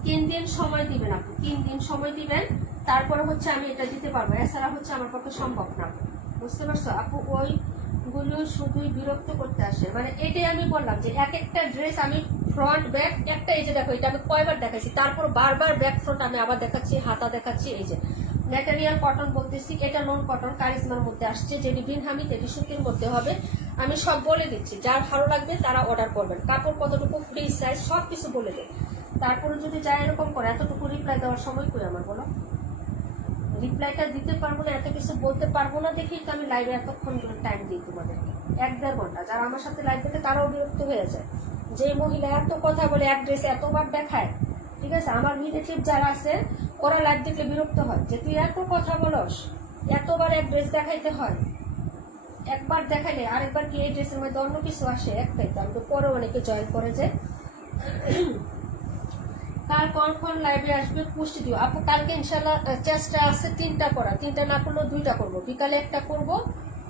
3 দিন সময় দিবেন আপু, 3 দিন সময় দিবেন, তারপরে হচ্ছে আমি এটা দিতে পারবো, এছাড়া হচ্ছে আমার পক্ষে সম্ভব না, বুঝতে পারছো আপু? ওইগুলো শুধুই বিরক্ত করতে আসে, মানে এটাই আমি বললাম যে এক একটা ড্রেস আমি ফ্রন্ট ব্যাক একটা, এই যে দেখো এটা আমি কয়বার দেখাচ্ছি, তারপর বারবার ব্যাক ফ্রন্ট আমি আবার দেখাচ্ছি, হাতা দেখাচ্ছি। এই যে ম্যাটেরিয়াল কটন বলতেছি, এটা নন কটন কারিজমার মধ্যে আসছে, যেটি বিন হামিদ, এটি সুতির মধ্যে হবে। আমি সব বলে দিচ্ছি, যার ভালো লাগবে তারা অর্ডার করবেন, কাপড় কতটুকু, ফ্রি সাইজ, সব কিছু বলে দেয়। তারপরে যদি যায় এরকম করে, এতটুকু রিপ্লাই দেওয়ার সময় কই আমার, বলো? রিপ্লাইটা দিতে পারবো না, এত কিছু বলতে পারবো না দেখেই তো আমি লাইভে এতক্ষণ ধরে টাইম দিই তোমাদেরকে, 1-1.5 ঘন্টা। যারা আমার সাথে লাইভ দেখে তারাও বিরক্ত হয়ে যায়, যে মহিলা এত কথা বলে এক ড্রেসে এতবার দেখায়, ঠিক আছে? আমার রিলেটিভ যারা আছে ওরা লাইভ দেখলে বিরক্ত হয়, যে তুই এত কথা বলস, এতবার এক ড্রেস দেখাইতে হয়, একবার দেখাইলে আরেকবার কি এই ড্রেসের মধ্যে অন্য কিছু আসে? একটাই তো, আমি তো পরে অনেকে জয়েন করে যে। কাল কখন লাইভে আসবে পুষ্টি দিও আপু? কালকে ইনশাল্লাহ চেষ্টা আছে 3টা করা, 3টা না করলেও 2টা করবো, বিকালে একটা করবো,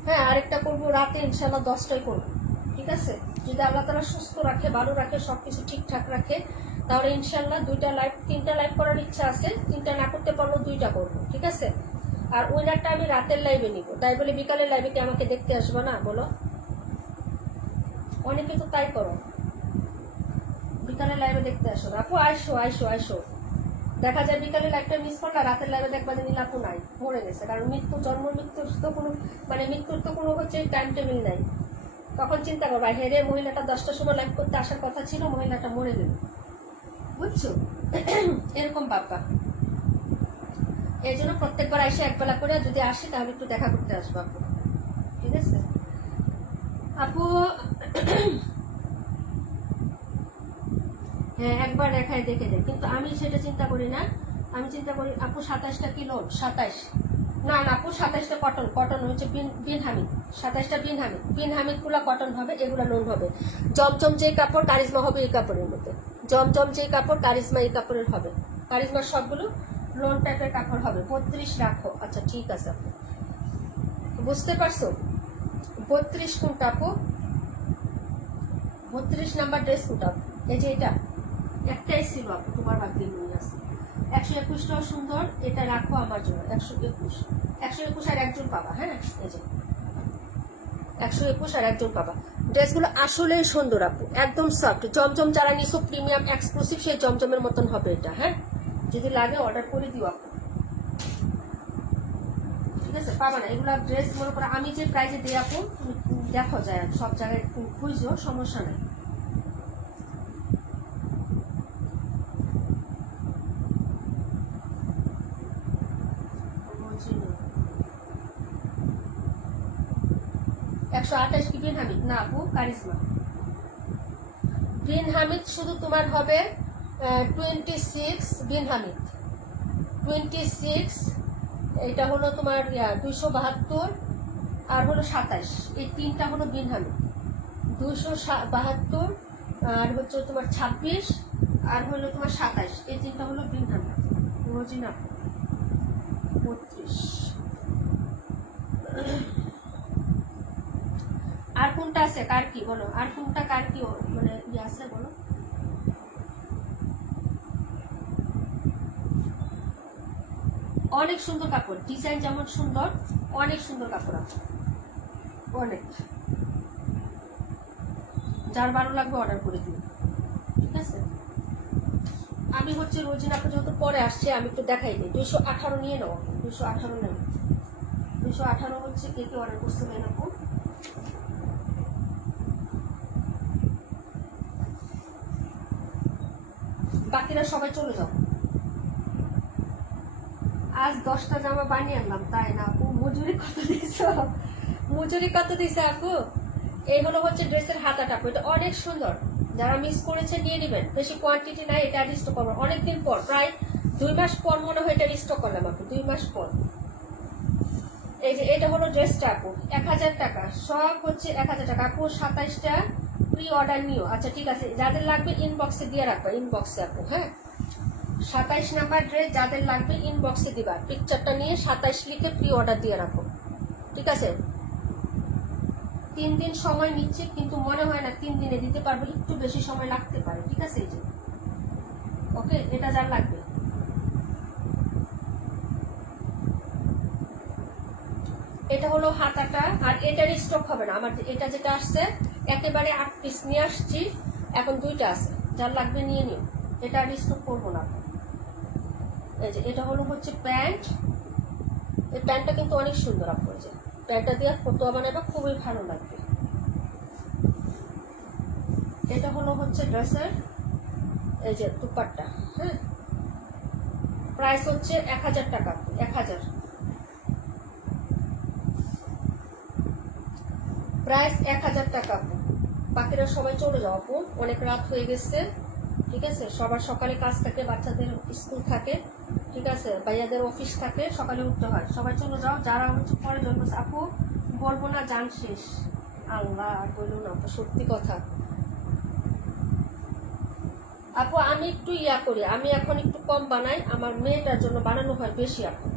হ্যাঁ, আরেকটা করবো রাতে, ইনশাল্লাহ 10টায় করবো, ঠিক আছে? যদি আল্লাহ তাআলা সুস্থ রাখে, ভালো রাখে, সবকিছু ঠিকঠাক রাখে, তাহলে ইনশাল্লাহ 2টা লাইভ, 3টা লাইভ করার ইচ্ছা আছে, 3টা না করতে পারলেও 2টা করবো, ঠিক আছে? আর উইনারটা আমি রাতের লাইভে নিব, তাই বলে বিকালের লাইভে কি আমাকে দেখতে আসবো না, বলো? অনেকে তো তাই করো, বিকালে লাইভে দেখতে আসো আপু, আইসো আইসো আইসো। দেখা যায় বিকালে লাইভটা মিস করলে রাতের লাইভে দেখবা যে নীল আপু নাই, মরে গেছে। কারণ জন্ম মৃত্যুর তো কোনো, মানে মৃত্যুর তো কোনো হচ্ছে টাইম টেবিল নাই। তখন চিন্তা করবা, হেরে মহিলাটা 10টার সময় লাইভ করতে আসার কথা ছিল, মহিলাটা মরে গেল, বুঝছো? এরকম বাবা। এই জন্য প্রত্যেকবার এসে একবেলা করে যদি আসে তাহলে একটু দেখা করতে আসবো আপু, ঠিক আছে আপু। হ্যাঁ একবার দেখায় দেখে দেয়, কিন্তু আমি সেটা চিন্তা করি না। আমি চিন্তা করি আপু 27টা কি লোন, 27 না না আপু 27টা কটন, কটন হচ্ছে বিন হামিদ, 27টা বিন হামিদ গুলা কটন হবে, এগুলা লোন হবে। জমজম যে কাপড় কারিজমা হবে এই কাপড়ের মধ্যে, জমজম যে কাপড় কারিজমা এই কাপড়ের হবে, কারিজমার সবগুলো লোন টাইপের কাপড় হবে। 32 রাখো, আচ্ছা ঠিক আছে আপু, বুঝতে পারছো। 32 কোনটা আপু, 32 নাম্বার ড্রেস কোনটা? এই যে এটা একটাই ছিল আপু, তোমার ভাগ্যে নিয়ে আসছে। 121টাও সুন্দর, এটা রাখো আমার জন্য। 121 আর একজন পাবা। হ্যাঁ এই যে 121 আর একজন পাবা। ড্রেসগুলো আসলেই সুন্দর আপু, একদম সফট। জমজম যারা নিছো প্রিমিয়াম এক্সক্লুসিভ সেই জমজমের মতন হবে এটা। হ্যাঁ যদি লাগে অর্ডার করে দিও আপু, ঠিক আছে পাবা না এগুলা ড্রেস। মনে করো আমি যে প্রাইজে দিই আপু, দেখো যায় সব জায়গায় খুঁজো, সমস্যা নেই। একশো 28 কি বিন হামিদ? না আপু কারিজমা। বিন হামিদ শুধু তোমার হবে 26 বিন হামিদ 26, এটা হলো তোমার 272 আর হলো 27, এই তিনটা হলো বিন হামিদ। 272 আর হচ্ছে তোমার 26 আর হলো তোমার 27, এই তিনটা হলো বিন হামিদ। রোজিনা 32। আর কোনটা আছে কার কি বলো, আর কোনটা কার কি মানে ইয়ে আছে বলো। অনেক সুন্দর কাপড়, ডিজাইন যেমন সুন্দর, অনেক সুন্দর কাপড় আছে, অনেক। যার ভালো লাগবে অর্ডার করে দিন, ঠিক আছে। আমি হচ্ছে রোজিনাকে যেহেতু পরে আসছে আমি একটু দেখাই দিই। 218 নিয়ে নাও, 218 নেব। 218 হচ্ছে কে কে অর্ডার করতে হবে না, বাকিরা সবাই চলে যাও। আজ 10টা জামা বানিয়ে আনলাম, তাই না আপু? মজুরি কত দিয়েছ? মজুরি কত দিয়েছে আপু? এই হলো হচ্ছে ড্রেসের হাতাটা, এটা অনেক সুন্দর। যারা মিস করেছে নিয়ে নেবেন, বেশি কোয়ান্টিটি নাই, এটা রিস্টক করবো অনেকদিন পর, প্রায় 2 মাস পর মনে হয় এটা রিস্টক করলাম আপু, 2 মাস পর। এই যে এটা হলো ড্রেসটা আপু, 1000 টাকা, সব হচ্ছে 1000 টাকা আপু। 27টা প্রি অর্ডার নিও, আচ্ছা ঠিক আছে। যাদের লাগবে ইনবক্সে দিয়ে রাখবা, ইনবক্সে আপু। হ্যাঁ 27 নাম্বার ড্রেস যাদের লাগবে ইনবক্সে দিবা, পিকচারটা নিয়ে 27 লিখে প্রি অর্ডার দিয়ে রাখো, ঠিক আছে। 3 দিন সময় নিচ্ছে, কিন্তু মনে হয় না 3 দিনে দিতে পারবো, একটু বেশি সময় লাগতে পারে, ঠিক আছে। এই যে ওকে, এটা যার লাগবে। এটা হলো হাতাটা, আর এটার স্টক হবে না আমার, এটা যেটা আসছে একেবারে 8 পিস নিয়ে আসছি, এখন 2টা আছে, যার লাগবে নিয়ে নিও, এটা আর স্টক করবো না। এই যে এটা হলো হচ্ছে প্যান্ট, এই প্যান্টটা কিন্তু অনেক সুন্দর আপু, যে প্যান্টটা দিয়ে ফটো বানাবে খুবই ভালো লাগবে। এটা হলো হচ্ছে ড্রেসের এই যে দুপাট্টা। হ্যাঁ প্রাইস হচ্ছে 1000 টাকা, 1000 প্রাইস 1000 টাকা আপু। বাকিরা সবাই চলে যাও আপু, অনেক রাত হয়ে গেছে, ঠিক আছে। সবার সকালে কাজ থাকে, বাচ্চাদের স্কুল থাকে, ঠিক আছে, ভাইয়াদের অফিস থাকে, সকালে উঠতে হয়, সবাই চলে যাও। যারা হচ্ছে পরে জন্ম আপু বলবো না, জান শেষ। আল্লাহ বলুন না আপু, সত্যি কথা আপু। আমি একটু ইয়া করি, আমি এখন একটু কম বানাই, আমার মেয়েটার জন্য বানানো হয় বেশি আপু,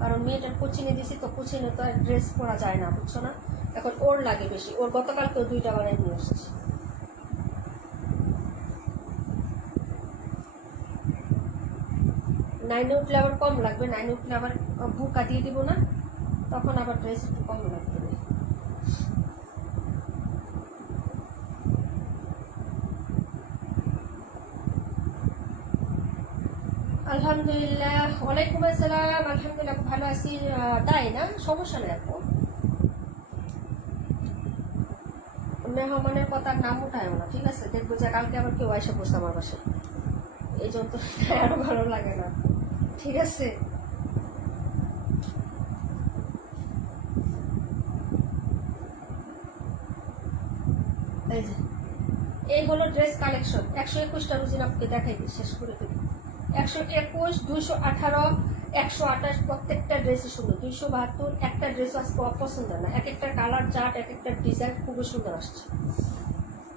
কারণ মেয়েটার কোচিনে দিছি তো, কোচিনে তো আর ড্রেস পরা যায় না, বুঝছো না, এখন ওর লাগে বেশি। ওর গতকালকে 2টা বানাই নিয়ে এসেছি। নাইনে উঠলে আবার কম লাগবে, 9-এ উঠলে আবার বুকা দিয়ে দিব না, তখন আবার ড্রেস একটু কম লাগবে। আলহামদুলিল্লাহ, ওয়ালাইকুম আসসালাম। আলহামদুলিল্লাহ ভালো আছি, তাই না, সমস্যা নেই আপু। মেহমানের কথার নাম উঠায় না, ঠিক আছে। দেখবো যে কালকে আবার কেউ এসে বসে আমার বাসায়, এই জন্য তো আরো ভালো লাগে না, ঠিক আছে। হলো ড্রেস কালেকশন। 121টা রুজিন আপনাকে দেখাই দিই, শেষ করে দিই। 121, 218, 128 প্রত্যেকটা ড্রেসই সুন্দর। 272 একটা ড্রেস আজকে অপছন্দ না, এক একটা কালার চার্ট, এক একটা ডিজাইন খুবই সুন্দর আসছে।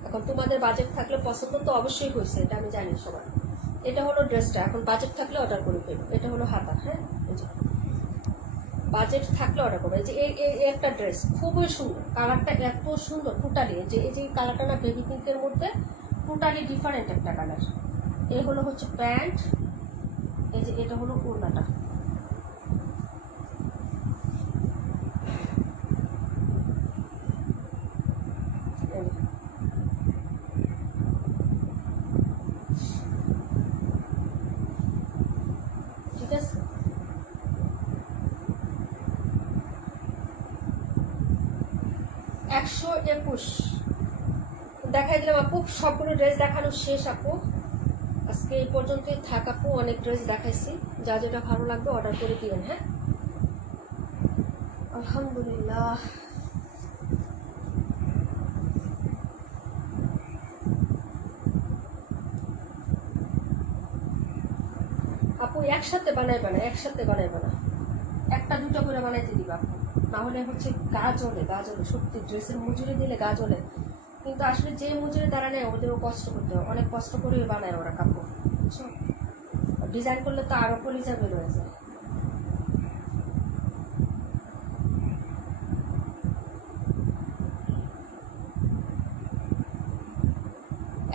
এখন তোমাদের বাজেট থাকলে পছন্দ তো অবশ্যই হয়েছে, এটা আমি জানি সবার। এটা হলো ড্রেসটা, এখন বাজেট থাকলে অর্ডার করে ফেলবো। এটা হলো হাতা, হ্যাঁ বাজেট থাকলে অর্ডার করবো। এই যে এই একটা ড্রেস খুবই সুন্দর, কালারটা এত সুন্দর টোটালি। এই যে কালারটা না বেবি পিঙ্কের মধ্যে, টোটালি ডিফারেন্ট একটা কালার। এই হলো হচ্ছে প্যান্ট, এই যে এটা হলো ওড়নাটা। ঠিক আছে, একশো 21 দেখাই দিলাম আপু। সবগুলো ড্রেস দেখানো শেষ আপু, আজকে এই পর্যন্তই থাক আপু। অনেক ড্রেস দেখাইছি, যা যেটা ভালো লাগবে অর্ডার করে দিবেন। হ্যাঁ আলহামদুলিল্লাহ। আপু একসাথে বানাইবে না, একসাথে বানাইবে না, একটা দুটো করে বানাইতে দিবা আপু, নাহলে হচ্ছে গা জ্বলে, গা জ্বলে সত্যি। ড্রেসের মজুরি দিলে গা জ্বলে, কিন্তু আসলে যে মজুরি তারা নেয় ওদেরও কষ্ট করতে হয়, অনেক কষ্ট করে বানায় ওরা কাপড়, বুঝছো। ডিজাইন করলে তো আরো কলিজা বের হয়ে যায়।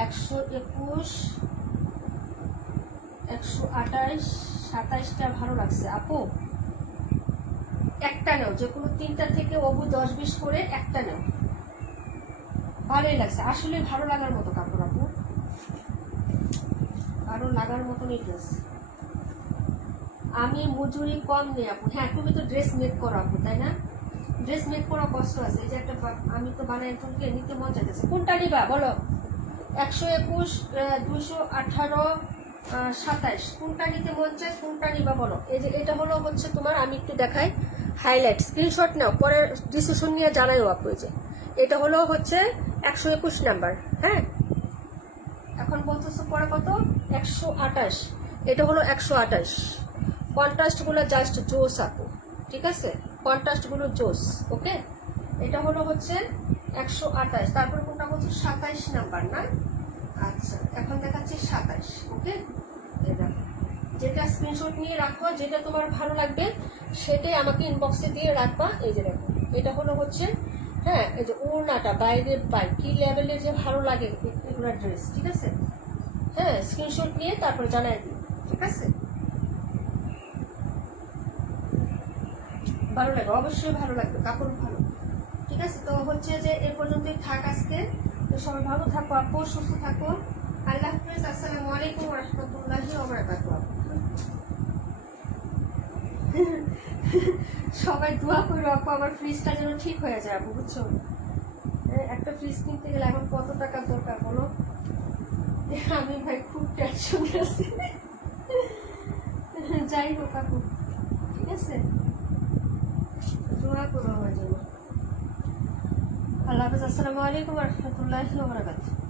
একশো 21, 128, 27টা ভালো লাগছে আপু। একটা নেও, যে কোনো 3টা থেকে অবু 10-20 করে একটা নেও, ভালোই লাগছে আসলে। ভালো লাগার মতো কাপড় আপু, ভালো লাগার মতনই ড্রেস। আমি মজুরি কম নেই আপু। হ্যাঁ তুমি তো ড্রেস মেক করো আপু, তাই না? ড্রেস মেক করা কষ্ট আছে। এই যে একটা আমি তো বানাই, একজনকে নিতে মন চাইতেছে। কোনটা নিবা বলো? 121, 218, 27 কোনটা নিতে মন চায়, কোনটা নিবা বলো? এই যে এটা হলো হচ্ছে তোমার, আমি একটু দেখাই হাইলাইট, স্ক্রিনশট নাও, পরে ডিসিশন নিয়ে জানাইও আপু। এই যে এটা হলো হচ্ছে 121 নাম্বার। হ্যাঁ এখন বলতেছো পরে কত? 128, এটা হলো 128। কন্ট্রাস্টগুলো জাস্ট জোস আপু, ঠিক আছে, কন্ট্রাস্টগুলো জোস। ওকে, এটা হলো হচ্ছে 128। তারপরে কোনটা বলছো? 27 নাম্বার না? আচ্ছা এখন দেখাচ্ছি 27। ওকে, এটা যেটা স্ক্রিনশট নিয়ে রাখো, যেটা তোমার ভালো লাগবে সেটাই আমাকে ইনবক্সে দিয়ে রাখবা। এই যে দেখো এটা হলো হচ্ছে, হ্যাঁ এই যে ওড়নাটা বাইরে পাই কি লেভেলের যে ভালো লাগে এগুলো ড্রেস, ঠিক আছে। হ্যাঁ স্ক্রিনশট নিয়ে তারপর জানাই দিই, ঠিক আছে। ভালো লাগবে, অবশ্যই ভালো লাগবে, কাপড় ভালো, ঠিক আছে। তো হচ্ছে যে এ পর্যন্তই থাক আজকে। তো সবাই ভালো থাকো আপু, সুস্থ থাকো। আল্লাহ হাফেজ, আসসালামু আলাইকুম ওয়া রাহমাতুল্লাহি ওয়া বারাকাতুহু। সবাই দোয়া করো আপু, আমার ফ্রিজটা যেন ঠিক হয়ে যায় আপু, বুঝছো। একটা ফ্রিজ কিনতে গেলে এখন কত টাকা দরকার বলো? আমি ভাই খুব টেনশন আছে। যাই হোক আপু, ঠিক আছে, দোয়া করো আমার জন্য। আল্লাহ হাফেজ, আসসালামু আলাইকুম ওয়া রাহমাতুল্লাহি ওয়া বারাকাতুহু।